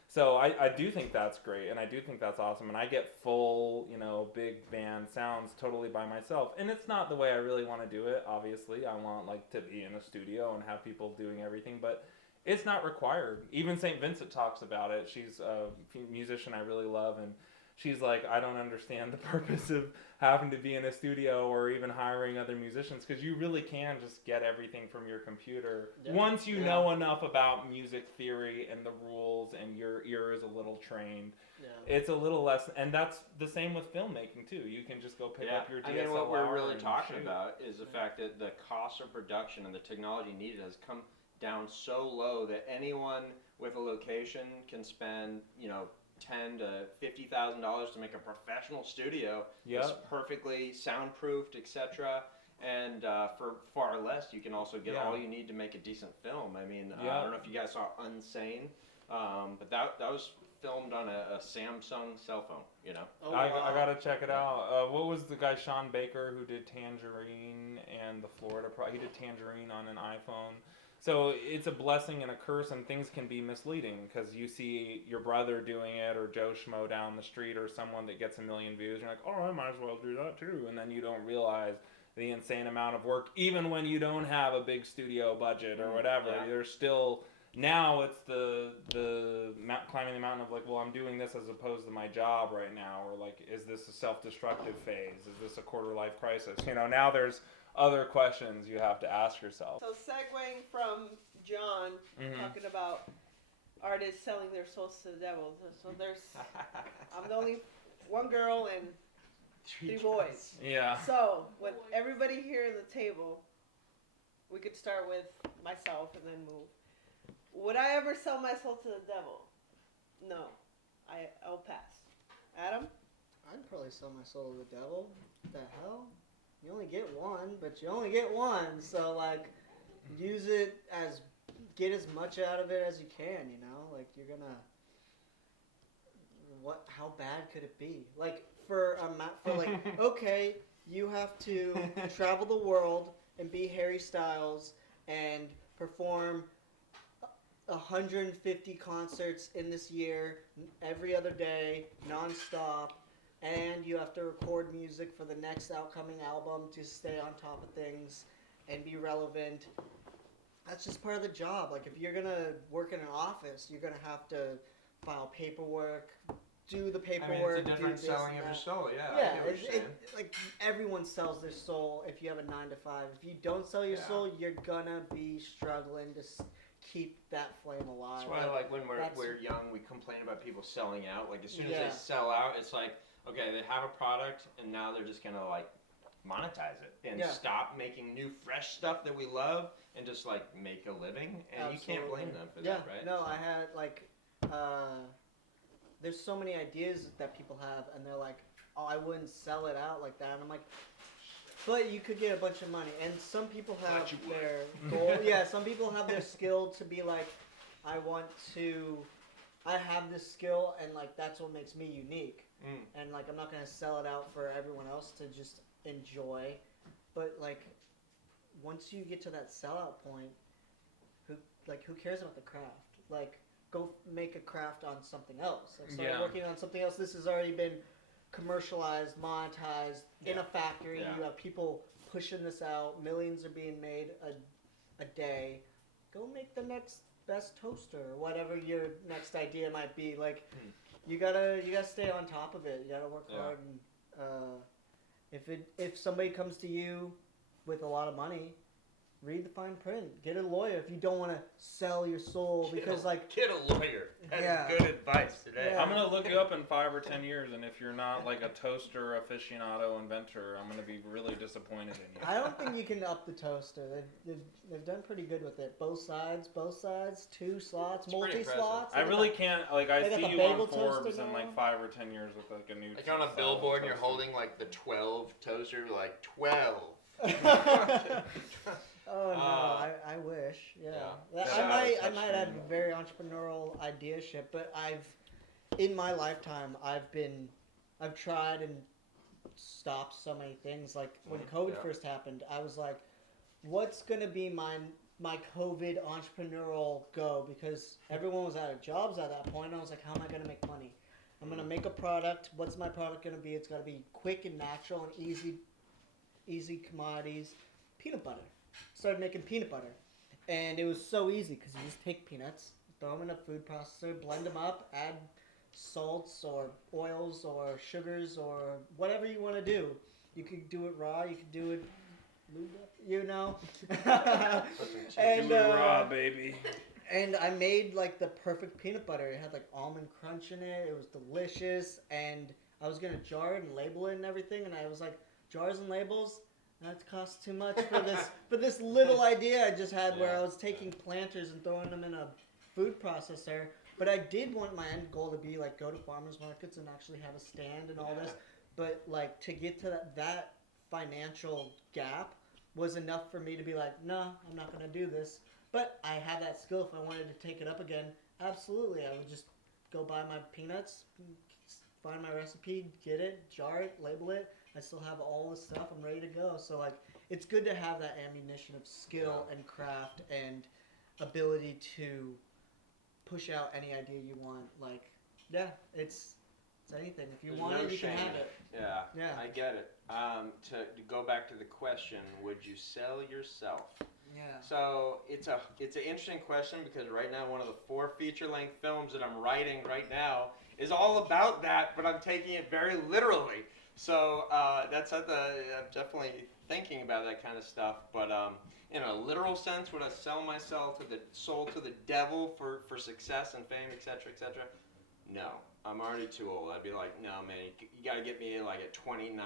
So I do think that's great, and I do think that's awesome. And I get full, you know, big band sounds totally by myself. And it's not the way I really want to do it, obviously. I want, like, to be in a studio and have people doing everything, but it's not required. Even St. Vincent talks about it. She's a musician I really love, and she's like, I don't understand the purpose of having to be in a studio or even hiring other musicians, because you really can just get everything from your computer. Yeah. Once you know enough about music theory and the rules and your ear is a little trained, it's a little less, and that's the same with filmmaking too. You can just go pick up your DSLR. I mean, what we're really and talking shoot. about is the fact that the cost of production and the technology needed has come down so low that anyone with a location can spend, you know, $10,000 to $50,000 to make a professional studio. Yep. It's perfectly soundproofed, etc. And for far less, you can also get Yeah. all you need to make a decent film. I mean, Yeah. I don't know if you guys saw Unsane, but that was filmed on a Samsung cell phone. You know. Oh, I wow. gotta check it out. What was the guy Sean Baker who did Tangerine and the Florida he did Tangerine on an iPhone. So it's a blessing and a curse, and things can be misleading because you see your brother doing it, or Joe Schmo down the street, or someone that gets 1 million views. You're like, oh, I might as well do that too, and then you don't realize the insane amount of work, even when you don't have a big studio budget or whatever. Yeah. There's still now it's the climbing the mountain of like, well, I'm doing this as opposed to my job right now, or like, is this a self-destructive phase? Is this a quarter-life crisis? You know, now there's other questions you have to ask yourself. So segueing from John Mhm. talking about artists selling their souls to the devil. So I'm the only one girl and 3 boys. Yeah. So with everybody here at the table, we could start with myself and then move. Would I ever sell my soul to the devil? No. I'll pass. Adam? I'd probably sell my soul to the devil. What the hell? You only get one. one, but you only get one. So like, use it get as much out of it as you can. You know, like you're gonna. How bad could it be? Like for okay, you have to travel the world and be Harry Styles and perform 150 concerts in this year, every other day, non-stop, and you have to record music for the next outcoming album to stay on top of things and be relevant. That's just part of the job. Like if you're gonna work in an office, you're gonna have to file paperwork, do the paperwork. it's a different do this selling and of your that. soul. Yeah, I Yeah, get what you're saying. like everyone sells their soul if you have a 9 to 5. If you don't sell your Yeah. soul, you're gonna be struggling to keep that flame alive. That's why, like, when that's- we're young, we complain about people selling out. Like, as soon as Yeah. they sell out, it's like, okay, they have a product, and now they're just gonna, like, monetize it and Yeah. stop making new, fresh stuff that we love and just, like, make a living. And you can't blame Absolutely. them for Yeah, that, right? no, So- I had like, there's so many ideas that people have, and they're like, oh, I wouldn't sell it out like that. And I'm like, but you could get a bunch of money. And some people have But you would. their goal. Yeah, some people have their skill to be like, I have this skill, and like that's what makes me unique. Mm. And like I'm not gonna sell it out for everyone else to just enjoy. But like, once you get to that sellout point, who cares about the craft? Like, go make a craft on something else. Like, start Yeah. working on something else. This has already been commercialized, monetized in a factory. Yeah. You have people pushing this out. Millions are being made a day. Go make the next best toaster or whatever your next idea might be. Like, you gotta stay on top of it. You gotta work Yeah. hard. And if somebody comes to you with a lot of money, read the fine print. Get a lawyer if you don't want to sell your soul because like Get a lawyer. That's Yeah. good advice today. Yeah. I'm gonna look you up in 5 or 10 years, and if you're not like a toaster aficionado inventor, I'm gonna be really disappointed in you. I don't think you can up the toaster. They've done pretty good with it. Both sides, 2 slots, It's pretty multi-slots. I really can't. Like, I They got see the you bagel on Forbes toaster in now. like 5 or 10 years with like a new. Like on a style billboard, and you're toaster. holding like the 12 toaster, like 12. Oh no, I wish. Yeah. Yeah. I Shout out might to I might have Touchscreen. a very entrepreneurial ideaship, but in my lifetime I've tried and stopped so many things. Like when COVID Yeah. first happened, I was like, what's gonna be my COVID entrepreneurial go? Because everyone was out of jobs at that point. I was like, how am I gonna make money? I'm gonna make a product. What's my product gonna be? It's gotta be quick and natural and easy commodities. Peanut butter. Started making peanut butter, and it was so easy because you just take peanuts, throw them in a food processor, blend them up, add salts or oils or sugars or whatever you want to do. You could do it raw. You could do it, lubed up, you know. and Raw, baby. and I made like the perfect peanut butter. It had like almond crunch in it. It was delicious, and I was gonna jar it and label it and everything. And I was like, jars and labels. That costs too much for this little idea I just had where Yeah. I was taking planters and throwing them in a food processor. But I did want my end goal to be like go to farmers markets and actually have a stand and all this. But like to get to that financial gap was enough for me to be like, no, I'm not gonna do this. But I have that skill if I wanted to take it up again. Absolutely, I would just go buy my peanuts, find my recipe, get it, jar it, label it. I still have all this stuff. I'm ready to go. So like, it's good to have that ammunition of skill and craft and ability to push out any idea you want. Like, yeah, it's anything. If you There's want no it, you can shame have in it. Yeah, Yeah. I get it. To go back to the question, would you sell yourself? Yeah. So it's an interesting question because right now one of the 4 feature-length films that I'm writing right now is all about that, but I'm taking it very literally. So that's I'm definitely thinking about that kind of stuff. But in a literal sense, would I sell myself to the soul to the devil for success and fame, etc., etc.? No, I'm already too old. I'd be like, no, man, you got to get me like at 29.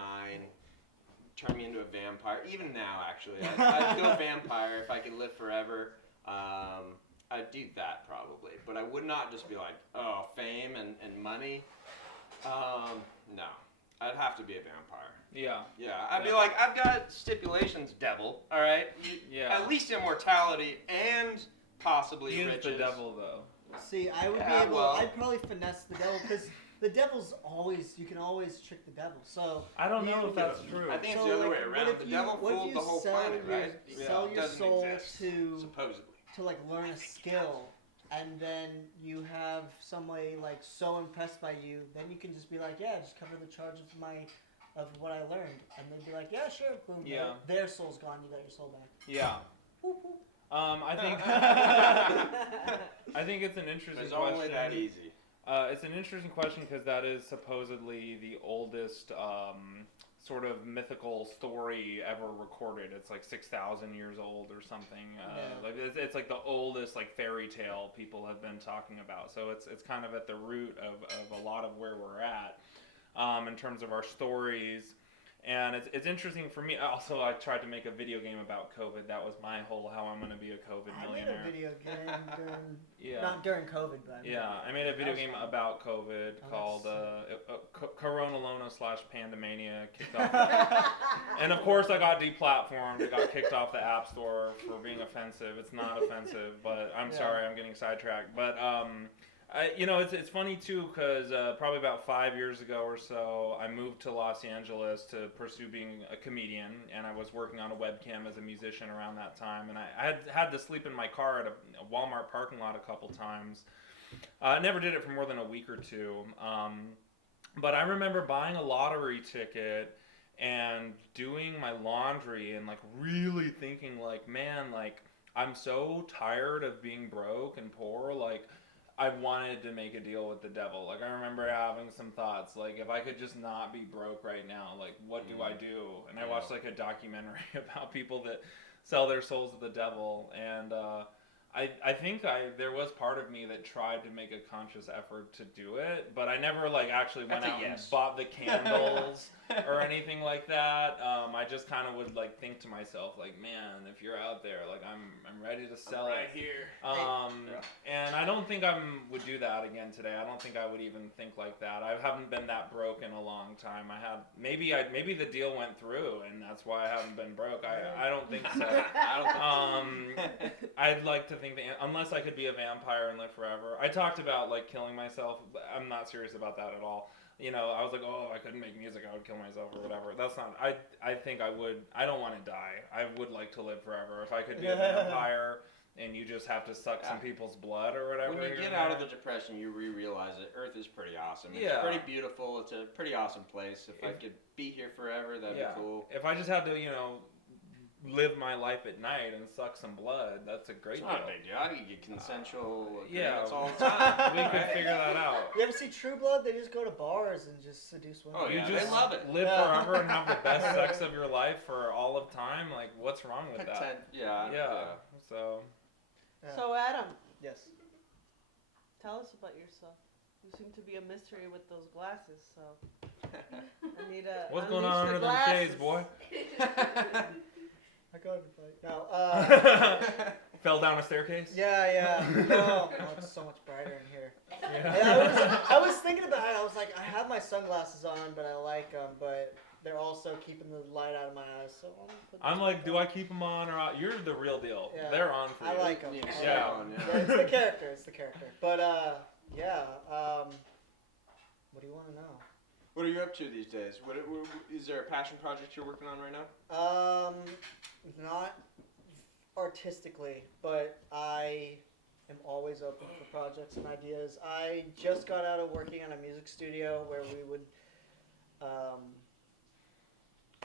Turn me into a vampire. Even now, actually, I'd go vampire if I could live forever. I'd do that probably, but I would not just be like, oh, fame and money. No, I'd have to be a vampire. Yeah. Yeah, I'd be like, I've got stipulations, devil. All right, Yeah. at least immortality and possibly He is riches. the devil, though. See, I would Yeah, be able. well. I'd probably finesse the devil because the devil's always. You can always trick the devil. So I don't know You- if that's true. I think it's So, the other like, way what around. if The you- devil what if fooled you the whole sell planet, your- right? sell It your doesn't soul exist, to- supposedly. to like learn a skill, and then you have somebody like so impressed by you, then you can just be like, yeah, just cover the charge of what I learned, and they'd be like, yeah, sure, boom, Yeah. their soul's gone, you got your soul back. Yeah. Whoop, whoop. I think I think it's an interesting It's question. only that easy. It's an interesting question because that is supposedly the oldest sort of mythical story ever recorded. It's like 6,000 years old or something. Yeah. Like it's like the oldest like fairy tale people have been talking about. So it's kind of at the root of a lot of where we're at in terms of our stories. And it's interesting for me. Also, I tried to make a video game about COVID. That was my whole how I'm going to be a COVID I made millionaire. a video game during, Yeah. not during COVID, but I made Yeah, I made a video was game fun. about COVID Oh, called that's Corona Lona / Pandemania. Kicked off, and of course I got deplatformed. I got kicked off the App Store for being offensive. It's not offensive, but I'm Yeah. sorry, I'm getting sidetracked. But it's funny too because probably about 5 years ago or so, I moved to Los Angeles to pursue being a comedian, and I was working on a webcam as a musician around that time, and I had to sleep in my car at a Walmart parking lot a couple times. I never did it for more than a week or two, but I remember buying a lottery ticket and doing my laundry and like really thinking like, man, like I'm so tired of being broke and poor, like I wanted to make a deal with the devil. Like I remember having some thoughts, like if I could just not be broke right now, like what do I do? And I watched like a documentary about people that sell their souls to the devil, and I think there was part of me that tried to make a conscious effort to do it, but I never like actually went That's a out yes. and bought the candles or anything like that. I just kind of would like think to myself like, man, if you're out there, like I'm ready to sell it. here. And I don't think I would do that again today. I don't think I would even think like that. I haven't been that broke in a long time. Maybe the deal went through and that's why I haven't been broke. I don't think so. I don't think I'd like to think that unless I could be a vampire and live forever. I talked about like killing myself. I'm not serious about that at all. You know, I was like, oh, if I couldn't make music, I would kill myself or whatever. That's not. I think I would. I don't want to die. I would like to live forever. If I could be a vampire and you just have to suck some people's blood or whatever. When you get out of the depression, you realize that Earth is pretty awesome. It's Yeah. pretty beautiful. It's a pretty awesome place. If I could be here forever, that'd be cool. If I just had to, live my life at night and suck some blood, that's a great It's not a deal. big deal. I can get consensual yeah. agreements all the time. We could right? figure that out. You ever see True Blood? They just go to bars and just seduce women. Oh, You yeah, just they love it. live Yeah. forever and have the best sex of your life for all of time. Like, what's wrong with that? Yeah. So Yeah. So Adam, Yes. tell us about yourself. You seem to be a mystery with those glasses, so I need a. what's going unleash on the under them shades, glasses. boy? I got it. No. Fell down a staircase. Yeah. No. Oh, it's so much brighter in here. Yeah. I was thinking about it. I was like, I have my sunglasses on, but I like them, but they're also keeping the light out of my eyes. So I'm like, do I keep them on or out? You're the real deal. Yeah. They're on for you. I like them. Need to stay stay on, on, Yeah, it's the character. It's the character. But yeah. What do you want to know? What are you up to these days? Is there a passion project you're working on right now? Not artistically, but I am always open for projects and ideas. I just got out of working on a music studio where we would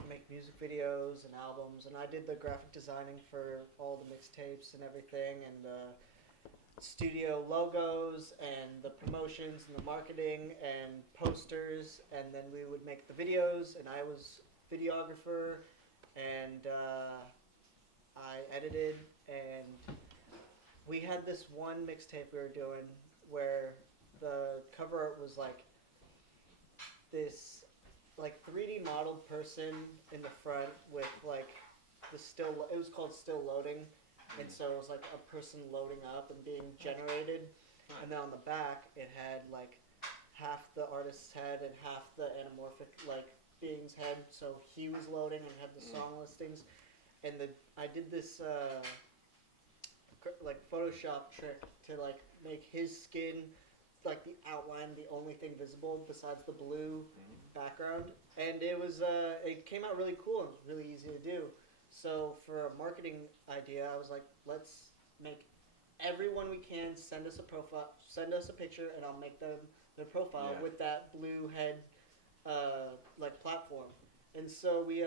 make music videos and albums, and I did the graphic designing for all the mixtapes and everything, and studio logos and the promotions and the marketing and posters, and then we would make the videos, and I was videographer, and I edited, and we had this one mixtape we were doing where the cover art was like this like 3D modeled person in the front with like it was called still loading, and so it was like a person loading up and being generated, and then on the back it had like half the artist's head and half the anamorphic like being's head, so he was loading and had the song listings, and I did this like Photoshop trick to like make his skin like the outline, the only thing visible besides the blue background, and it came out really cool and it was really easy to do. So for a marketing idea, I was like, let's make everyone we can send us a profile, send us a picture, and I'll make them their profile with that blue head like platform. And so we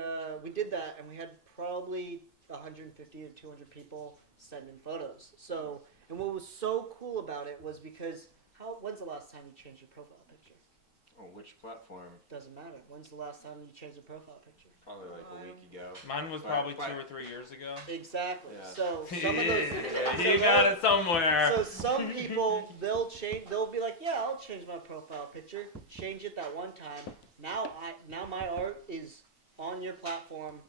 did that, and we had probably 150 to 200 people send in photos. So, and what was so cool about it was because when's the last time you changed your profile picture? Oh, which platform? Doesn't matter. When's the last time you changed your profile picture? Probably like a week ago. Mine was probably 2 or 3 years ago. Exactly. Yeah. So some of those. You got it somewhere. So some people they'll be like, yeah, I'll change my profile picture. Change it that one time. Now my art is on your platform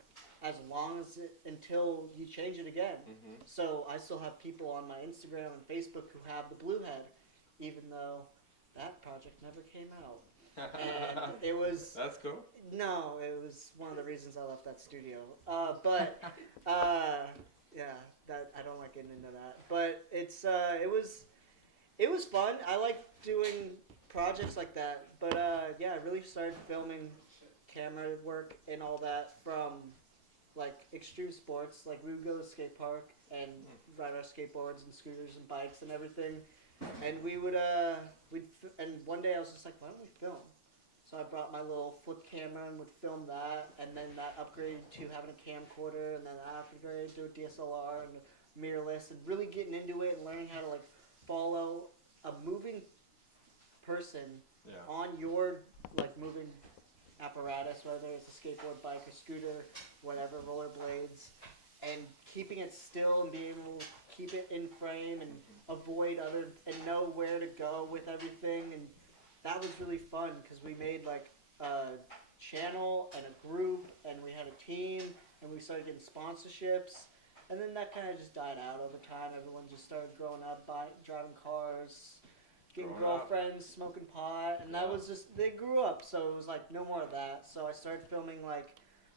as long as until you change it again. Mm-hmm. So I still have people on my Instagram and Facebook who have the blue head, even though that project never came out. And it was That's cool. no, it was one of the reasons I left that studio. Yeah, that I don't like getting into that. But it was fun. I like doing projects like that. But yeah, I really started filming camera work and all that from like extreme sports. Like we would go to the skate park and ride our skateboards and scooters and bikes and everything. And we would, and one day I was just like, why don't we film? So I brought my little flip camera and would film that, and then that upgraded to having a camcorder, and then that upgraded to a DSLR and a mirrorless, and really getting into it and learning how to like follow a moving person on your like moving apparatus, whether it's a skateboard, bike, a scooter, whatever, rollerblades, and keeping it still and being able to keep it in frame and avoid other and know where to go with everything. And that was really fun because we made like a channel and a group, and we had a team, and we started getting sponsorships, and then that kind of just died out over time. Everyone just started growing up, driving cars, getting Growing up. girlfriends, smoking pot, and that was just, they grew up, so it was like no more of that. So I started filming like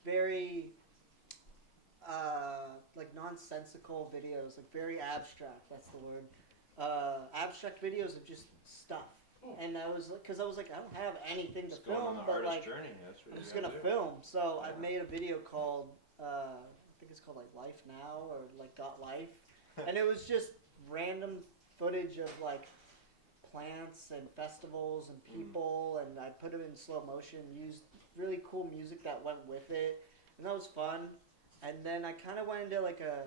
very like nonsensical videos, like very abstract, that's the word. Abstract videos of just stuff. And I was, because I was like, I don't have anything to Just going film, on the but artist like, journey. That's what I'm you just gotta gonna do. film. So I Yeah. made a video called, I think it's called like Life Now or like Got Life, and it was just random footage of like plants and festivals and people, and I put it in slow motion, used really cool music that went with it, and that was fun. And then I kind of went into like a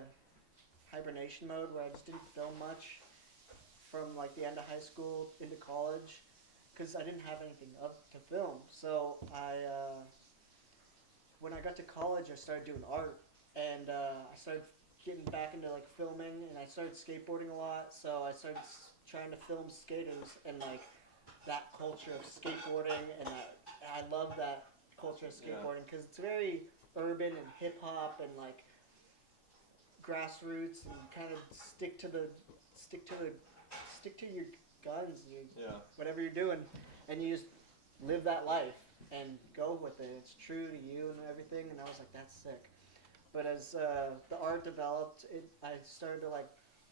hibernation mode where I just didn't film much from like the end of high school into college, because I didn't have anything to film. So when I got to college, I started doing art, and I started getting back into like filming, and I started skateboarding a lot. So I started trying to film skaters and like that culture of skateboarding, and I love that culture of skateboarding because it's very urban and hip hop and like grassroots, and kind of stick to your guns, whatever you're doing, and you just live that life and go with it. It's true to you and everything, and I was like, that's sick. But as the art developed, I started to like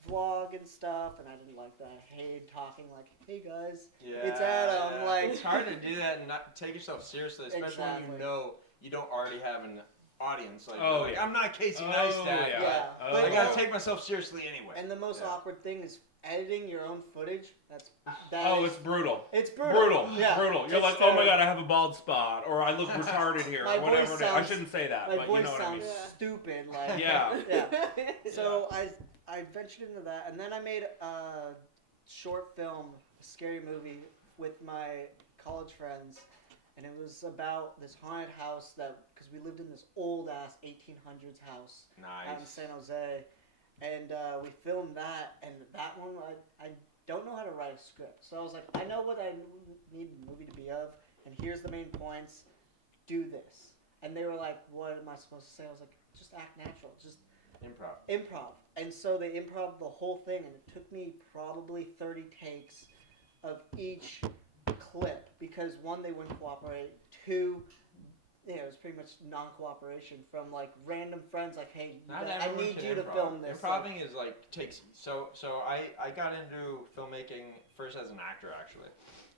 vlog and stuff, and I didn't like that. I hated talking like, hey guys, it's Adam. Like, it's hard to do that and not take yourself seriously, especially when Exactly. you know you don't already have an audience. Like, Oh, you're like, yeah. I'm not Casey Oh, Neistat, yeah. but Oh, I gotta yeah. take myself seriously anyway. and the most Yeah. awkward thing is editing your own footage. Oh, it's brutal. it's brutal. Yeah, Brutal. You're It's like, oh my terrible. god, I have a bald spot, or I look retarded here, My or whatever voice it is. I sounds- shouldn't say that, My but voice you know what I sounds mean. Yeah. stupid. Like, Yeah. yeah. So I ventured into that, and then I made a short film, a scary movie with my college friends, and it was about this haunted house because we lived in this old ass 1800s house out in Nice. San Jose, and we filmed that. And that one, I don't know how to write a script, so I was like, I know what I need the movie to be of, and here's the main points. Do this. And they were like, what am I supposed to say? I was like, just act natural, just improv. And so they improv the whole thing, and it took me probably 30 takes of each clip, because one, they wouldn't cooperate, two, yeah, it was pretty much non-cooperation from like random friends. Like, hey, Not I everyone need can you to improv. film this. Improving is like takes so I got into filmmaking first as an actor actually.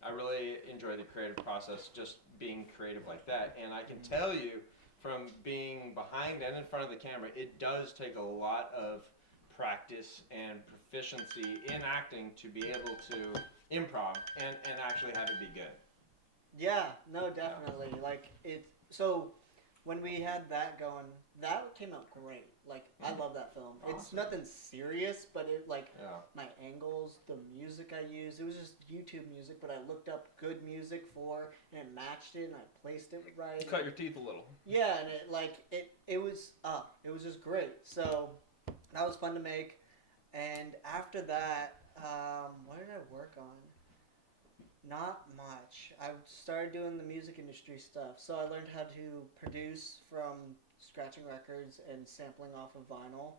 I really enjoy the creative process, just being creative like that, and I can tell you from being behind and in front of the camera, it does take a lot of practice and proficiency in acting to be able to improv and actually have it be good. Yeah, no, definitely. Like it. So when we had that going, that came out great. Like I love that film. It's Awesome. nothing serious, but it like Yeah. my angles, the music I used. It was just YouTube music, but I looked up good music for and it matched it, and I placed it right. You cut your teeth a little. Yeah, and it was just great. So that was fun to make. And after that, what did I work on? Not much. I started doing the music industry stuff. So I learned how to produce from scratching records and sampling off of vinyl.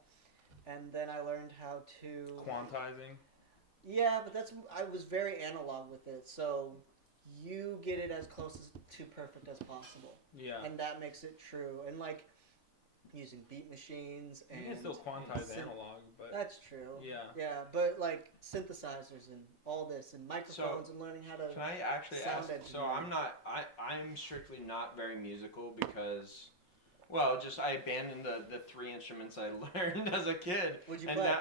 And then I learned how to Quantizing. Yeah, but I was very analog with it. So you get it as close to perfect as possible. Yeah. And that makes it true. And like using beat machines and You can still quantize synth- analog, but That's true. yeah. Yeah, but like synthesizers and all this and microphones and learning how to. Can I actually Sound ask? So engineering. I'm strictly not very musical because, well, just I abandoned the three instruments I learned as a kid. What'd you And play?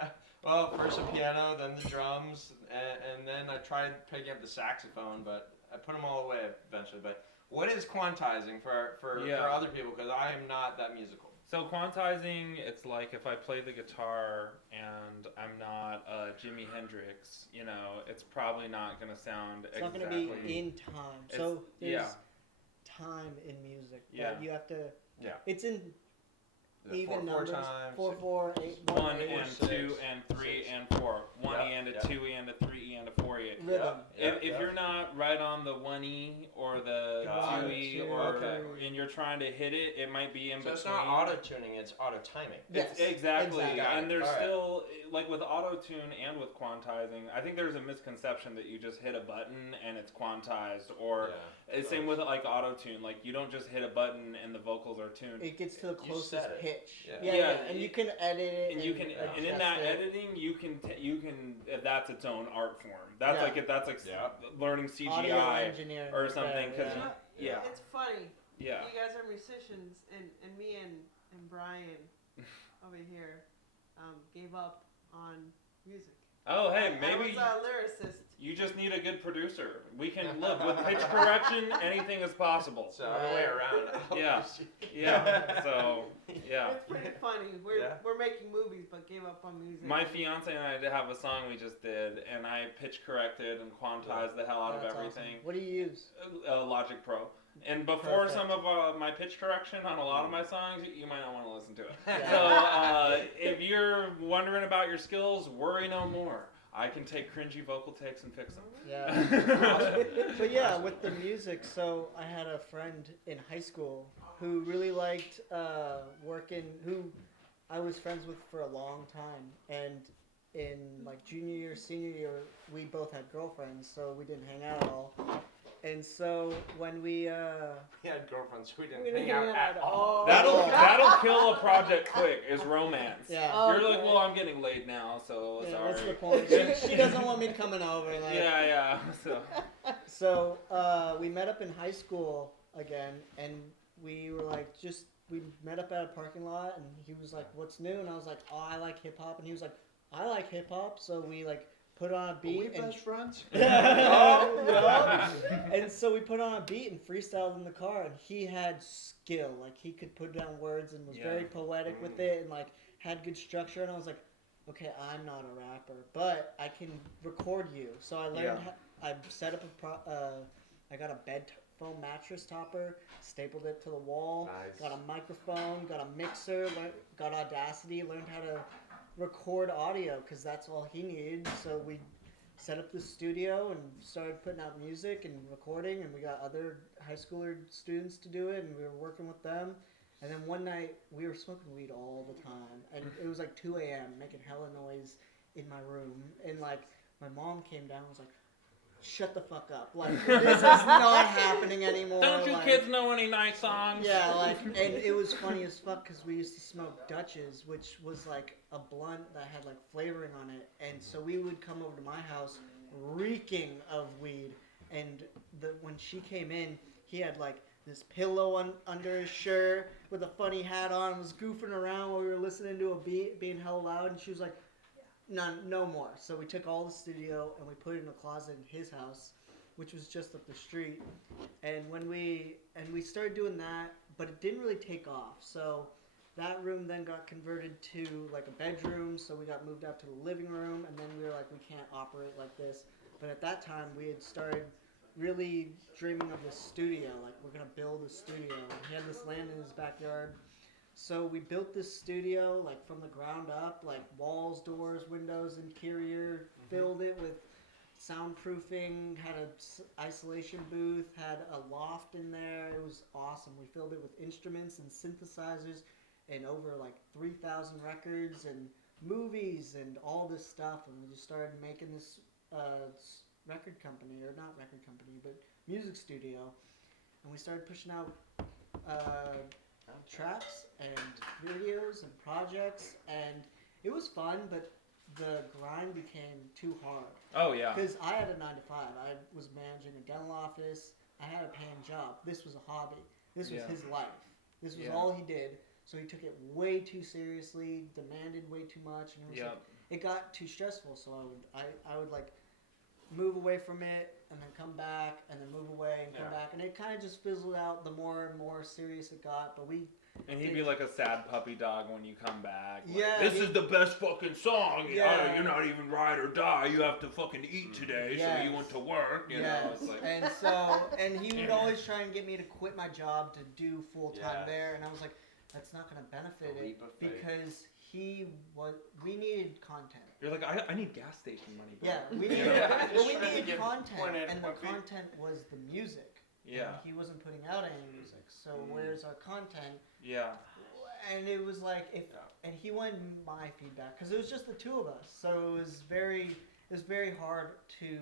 well, first the piano, then the drums, and then I tried picking up the saxophone, but I put them all away eventually. But what is quantizing for Yeah. other people? Because I am not that musical. So quantizing, it's like if I play the guitar and I'm not Jimi Hendrix, you know, it's probably not gonna sound It's not exactly. going to be in time. It's- So there's yeah. time in music. Yeah. That you have to. Yeah. It's in The even four numbers. times. 4, 4, 8, 1 8, and six, 2 and 3 six. and 4. 1 Yeah, E and a yeah. 2 E and a 3 E and a 4 E. rhythm. If you're not right on the 1E or the Got 2E it. or Okay. and you're trying to hit it, it might be in So between. it's not auto tuning; it's auto timing. Yes, Exactly. exactly. Got it. And there's Alright. still, like with auto tune and with quantizing, I think there's a misconception that you just hit a button and it's quantized, or same with like auto tune. Like you don't just hit a button and the vocals are tuned. It gets to the You closest said it. pitch. Yeah. Yeah, And you can edit it. And you can, Yeah. and in adjust that it. editing, you can that's its own art form. That's Yeah. that's like Yeah. learning Audio CGI engineering or right something. there, Because yeah. yeah, It's funny. yeah. You guys are musicians, and me and Brian over here gave up on music. Oh hey, I maybe was a lyricist. you just need a good producer. We can look with pitch correction. Anything is possible. So other way around. Yeah. Yeah. So yeah. It's pretty funny. We're making movies, but gave up on music. My fiance and I did have a song we just did, and I pitch corrected and quantized the hell out of That's everything. awesome. What do you use? Logic Pro. And before Perfect. some of my pitch correction on a lot of my songs, you might not want to listen to it. Yeah. So if you're wondering about your skills, worry no more. I can take cringy vocal takes and fix them. Yeah. But yeah, with the music, so I had a friend in high school who really liked who I was friends with for a long time, and in like junior year, senior year, we both had girlfriends, so we didn't hang out at all. And so when we We had girlfriends. We We didn't didn't hang out hang at out all. That'll kill a project quick. Is romance. yeah. Oh, You're like, okay. well, I'm getting laid now, so Yeah, sorry. that's the point. She doesn't want me coming over. Like, Yeah. So So we met up in high school again, and we were like, we met up at a parking lot, and he was like, "What's new?" And I was like, "Oh, I like hip hop," and he was like, "I like hip hop." So we like put on a beat and friends? Yeah. And so we put on a beat and freestyled in the car, and he had skill, like he could put down words and was Yeah. very poetic with it, and like had good structure. And I was like, okay, I'm not a rapper, but I can record you. So I learned. I set up I got a bed foam mattress topper, stapled it to the wall, Nice. got a microphone, got a mixer, got Audacity, learned how to record audio because that's all he needed. So we set up the studio and started putting out music and recording, and we got other high schooler students to do it, and we were working with them. And then one night we were smoking weed all the time, and it was like 2 a.m. making hella noise in my room, and like my mom came down and was like, shut the fuck up. Like, this is not happening anymore. Don't you like, kids know any nice songs? Yeah, like, and it was funny as fuck because we used to smoke Dutches, which was like a blunt that had like flavoring on it, and so we would come over to my house reeking of weed, and when she came in, he had like this pillow under his shirt with a funny hat on, was goofing around while we were listening to a beat, being hella loud, and she was like, no more. So we took all the studio and we put it in a closet in his house, which was just up the street. And we started doing that, but it didn't really take off. So that room then got converted to like a bedroom. So we got moved out to the living room, and then we were like, we can't operate like this. But at that time, we had started really dreaming of this studio. Like, we're gonna build a studio. And he had this land in his backyard. So we built this studio like from the ground up, like walls, doors, windows, interior, filled it with soundproofing, had a isolation booth, had a loft in there. It was awesome. We filled it with instruments and synthesizers and over like 3,000 records and movies and all this stuff. And we just started making this record company, or not record company, but music studio. And we started pushing out tracks and videos and projects, and it was fun, but the grind became too hard. Oh yeah. Because I had a 9 to 5. I was managing a dental office. I had a paying job. This was a hobby. This was his life. This was all he did. So he took it way too seriously, demanded way too much, and it was like, it got too stressful. So I would like move away from it, and then come back, and then move away and come back, and it kind of just fizzled out the more and more serious it got. But and he'd be like a sad puppy dog when you come back. Like, Yeah, this is the best fucking song. Yeah. You're not even ride or die. You have to fucking eat today, so you went to work. You know, it's like. And he would always try and get me to quit my job to do full time there, and I was like, that's not going to benefit it because we needed content. You're like, I need gas station money. Bro. Yeah, we needed, Just we trying to needed get content, pointed and the point B. content was the music. Yeah. And he wasn't putting out any music, so where's our content? Yeah. And it was like, and he wanted my feedback because it was just the two of us, so it was very hard to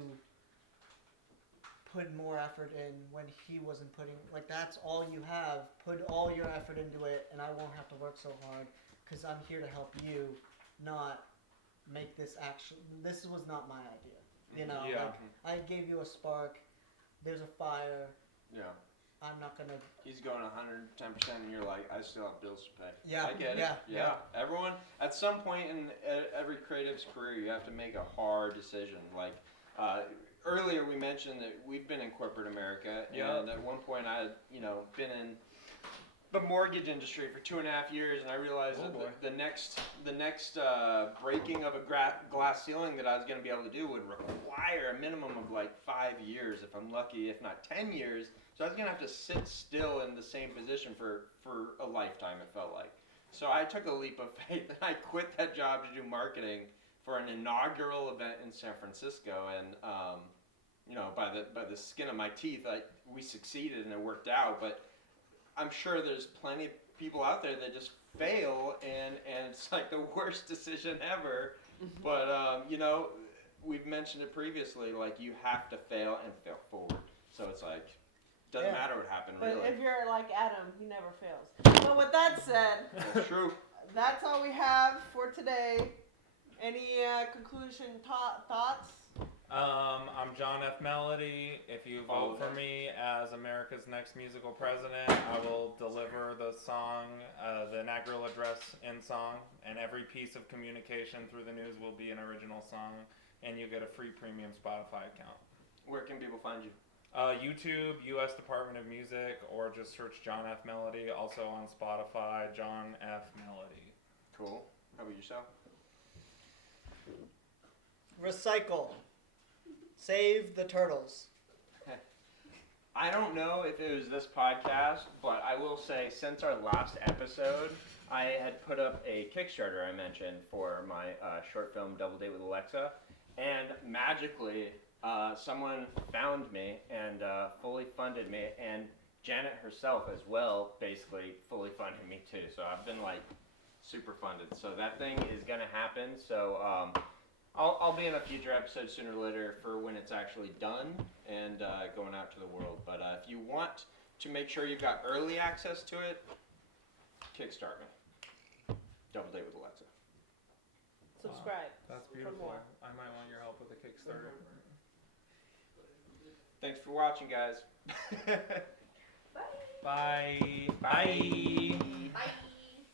put more effort in when he wasn't putting, like, that's all you have, put all your effort into it, and I won't have to work so hard because I'm here to help you, not make this action. This was not my idea, you know. Yeah. Like, I gave you a spark. There's a fire. Yeah. I'm not gonna. He's going 110%, and you're like, I still have bills to pay. Yeah. I get it. Yeah. Yeah. Everyone, at some point in every creative's career, you have to make a hard decision. Like, earlier we mentioned that we've been in corporate America, and at one point I had, been in the mortgage industry for 2.5 years, and I realized that the next breaking of a glass ceiling that I was going to be able to do would require a minimum of like 5 years, if I'm lucky, if not 10 years. So I was going to have to sit still in the same position for a lifetime, it felt like. So I took a leap of faith, and I quit that job to do marketing for an inaugural event in San Francisco, and by the skin of my teeth, we succeeded and it worked out. But I'm sure there's plenty of people out there that just fail, and it's like the worst decision ever. But we've mentioned it previously, like, you have to fail and fail forward. So it's like, doesn't matter what happened, But really. if you're like Adam, he never fails. But with that said, It's true. that's all we have for today. Any conclusion thoughts? I'm John F. Melody. If you vote for me as America's next musical president, I will deliver the song, the inaugural address in song, and every piece of communication through the news will be an original song, and you get a free premium Spotify account. Where can people find you? YouTube, U.S. Department of Music, or just search John F. Melody. Also on Spotify, John F. Melody. Cool. How about yourself? Recycle. Save the turtles. I don't know if it was this podcast, but I will say since our last episode, I had put up a Kickstarter I mentioned for my short film Double Date with Alexa, and magically someone found me and fully funded me, and Janet herself as well basically fully funded me too. So I've been like super funded. So that thing is gonna happen. So I'll be in a future episode sooner or later for when it's actually done and going out to the world. But if you want to make sure you've got early access to it, kickstart me. Double Date with Alexa. Subscribe. That's For beautiful. more. I might want your help with a Kickstarter. Thanks for watching, guys. Bye. Bye. Bye.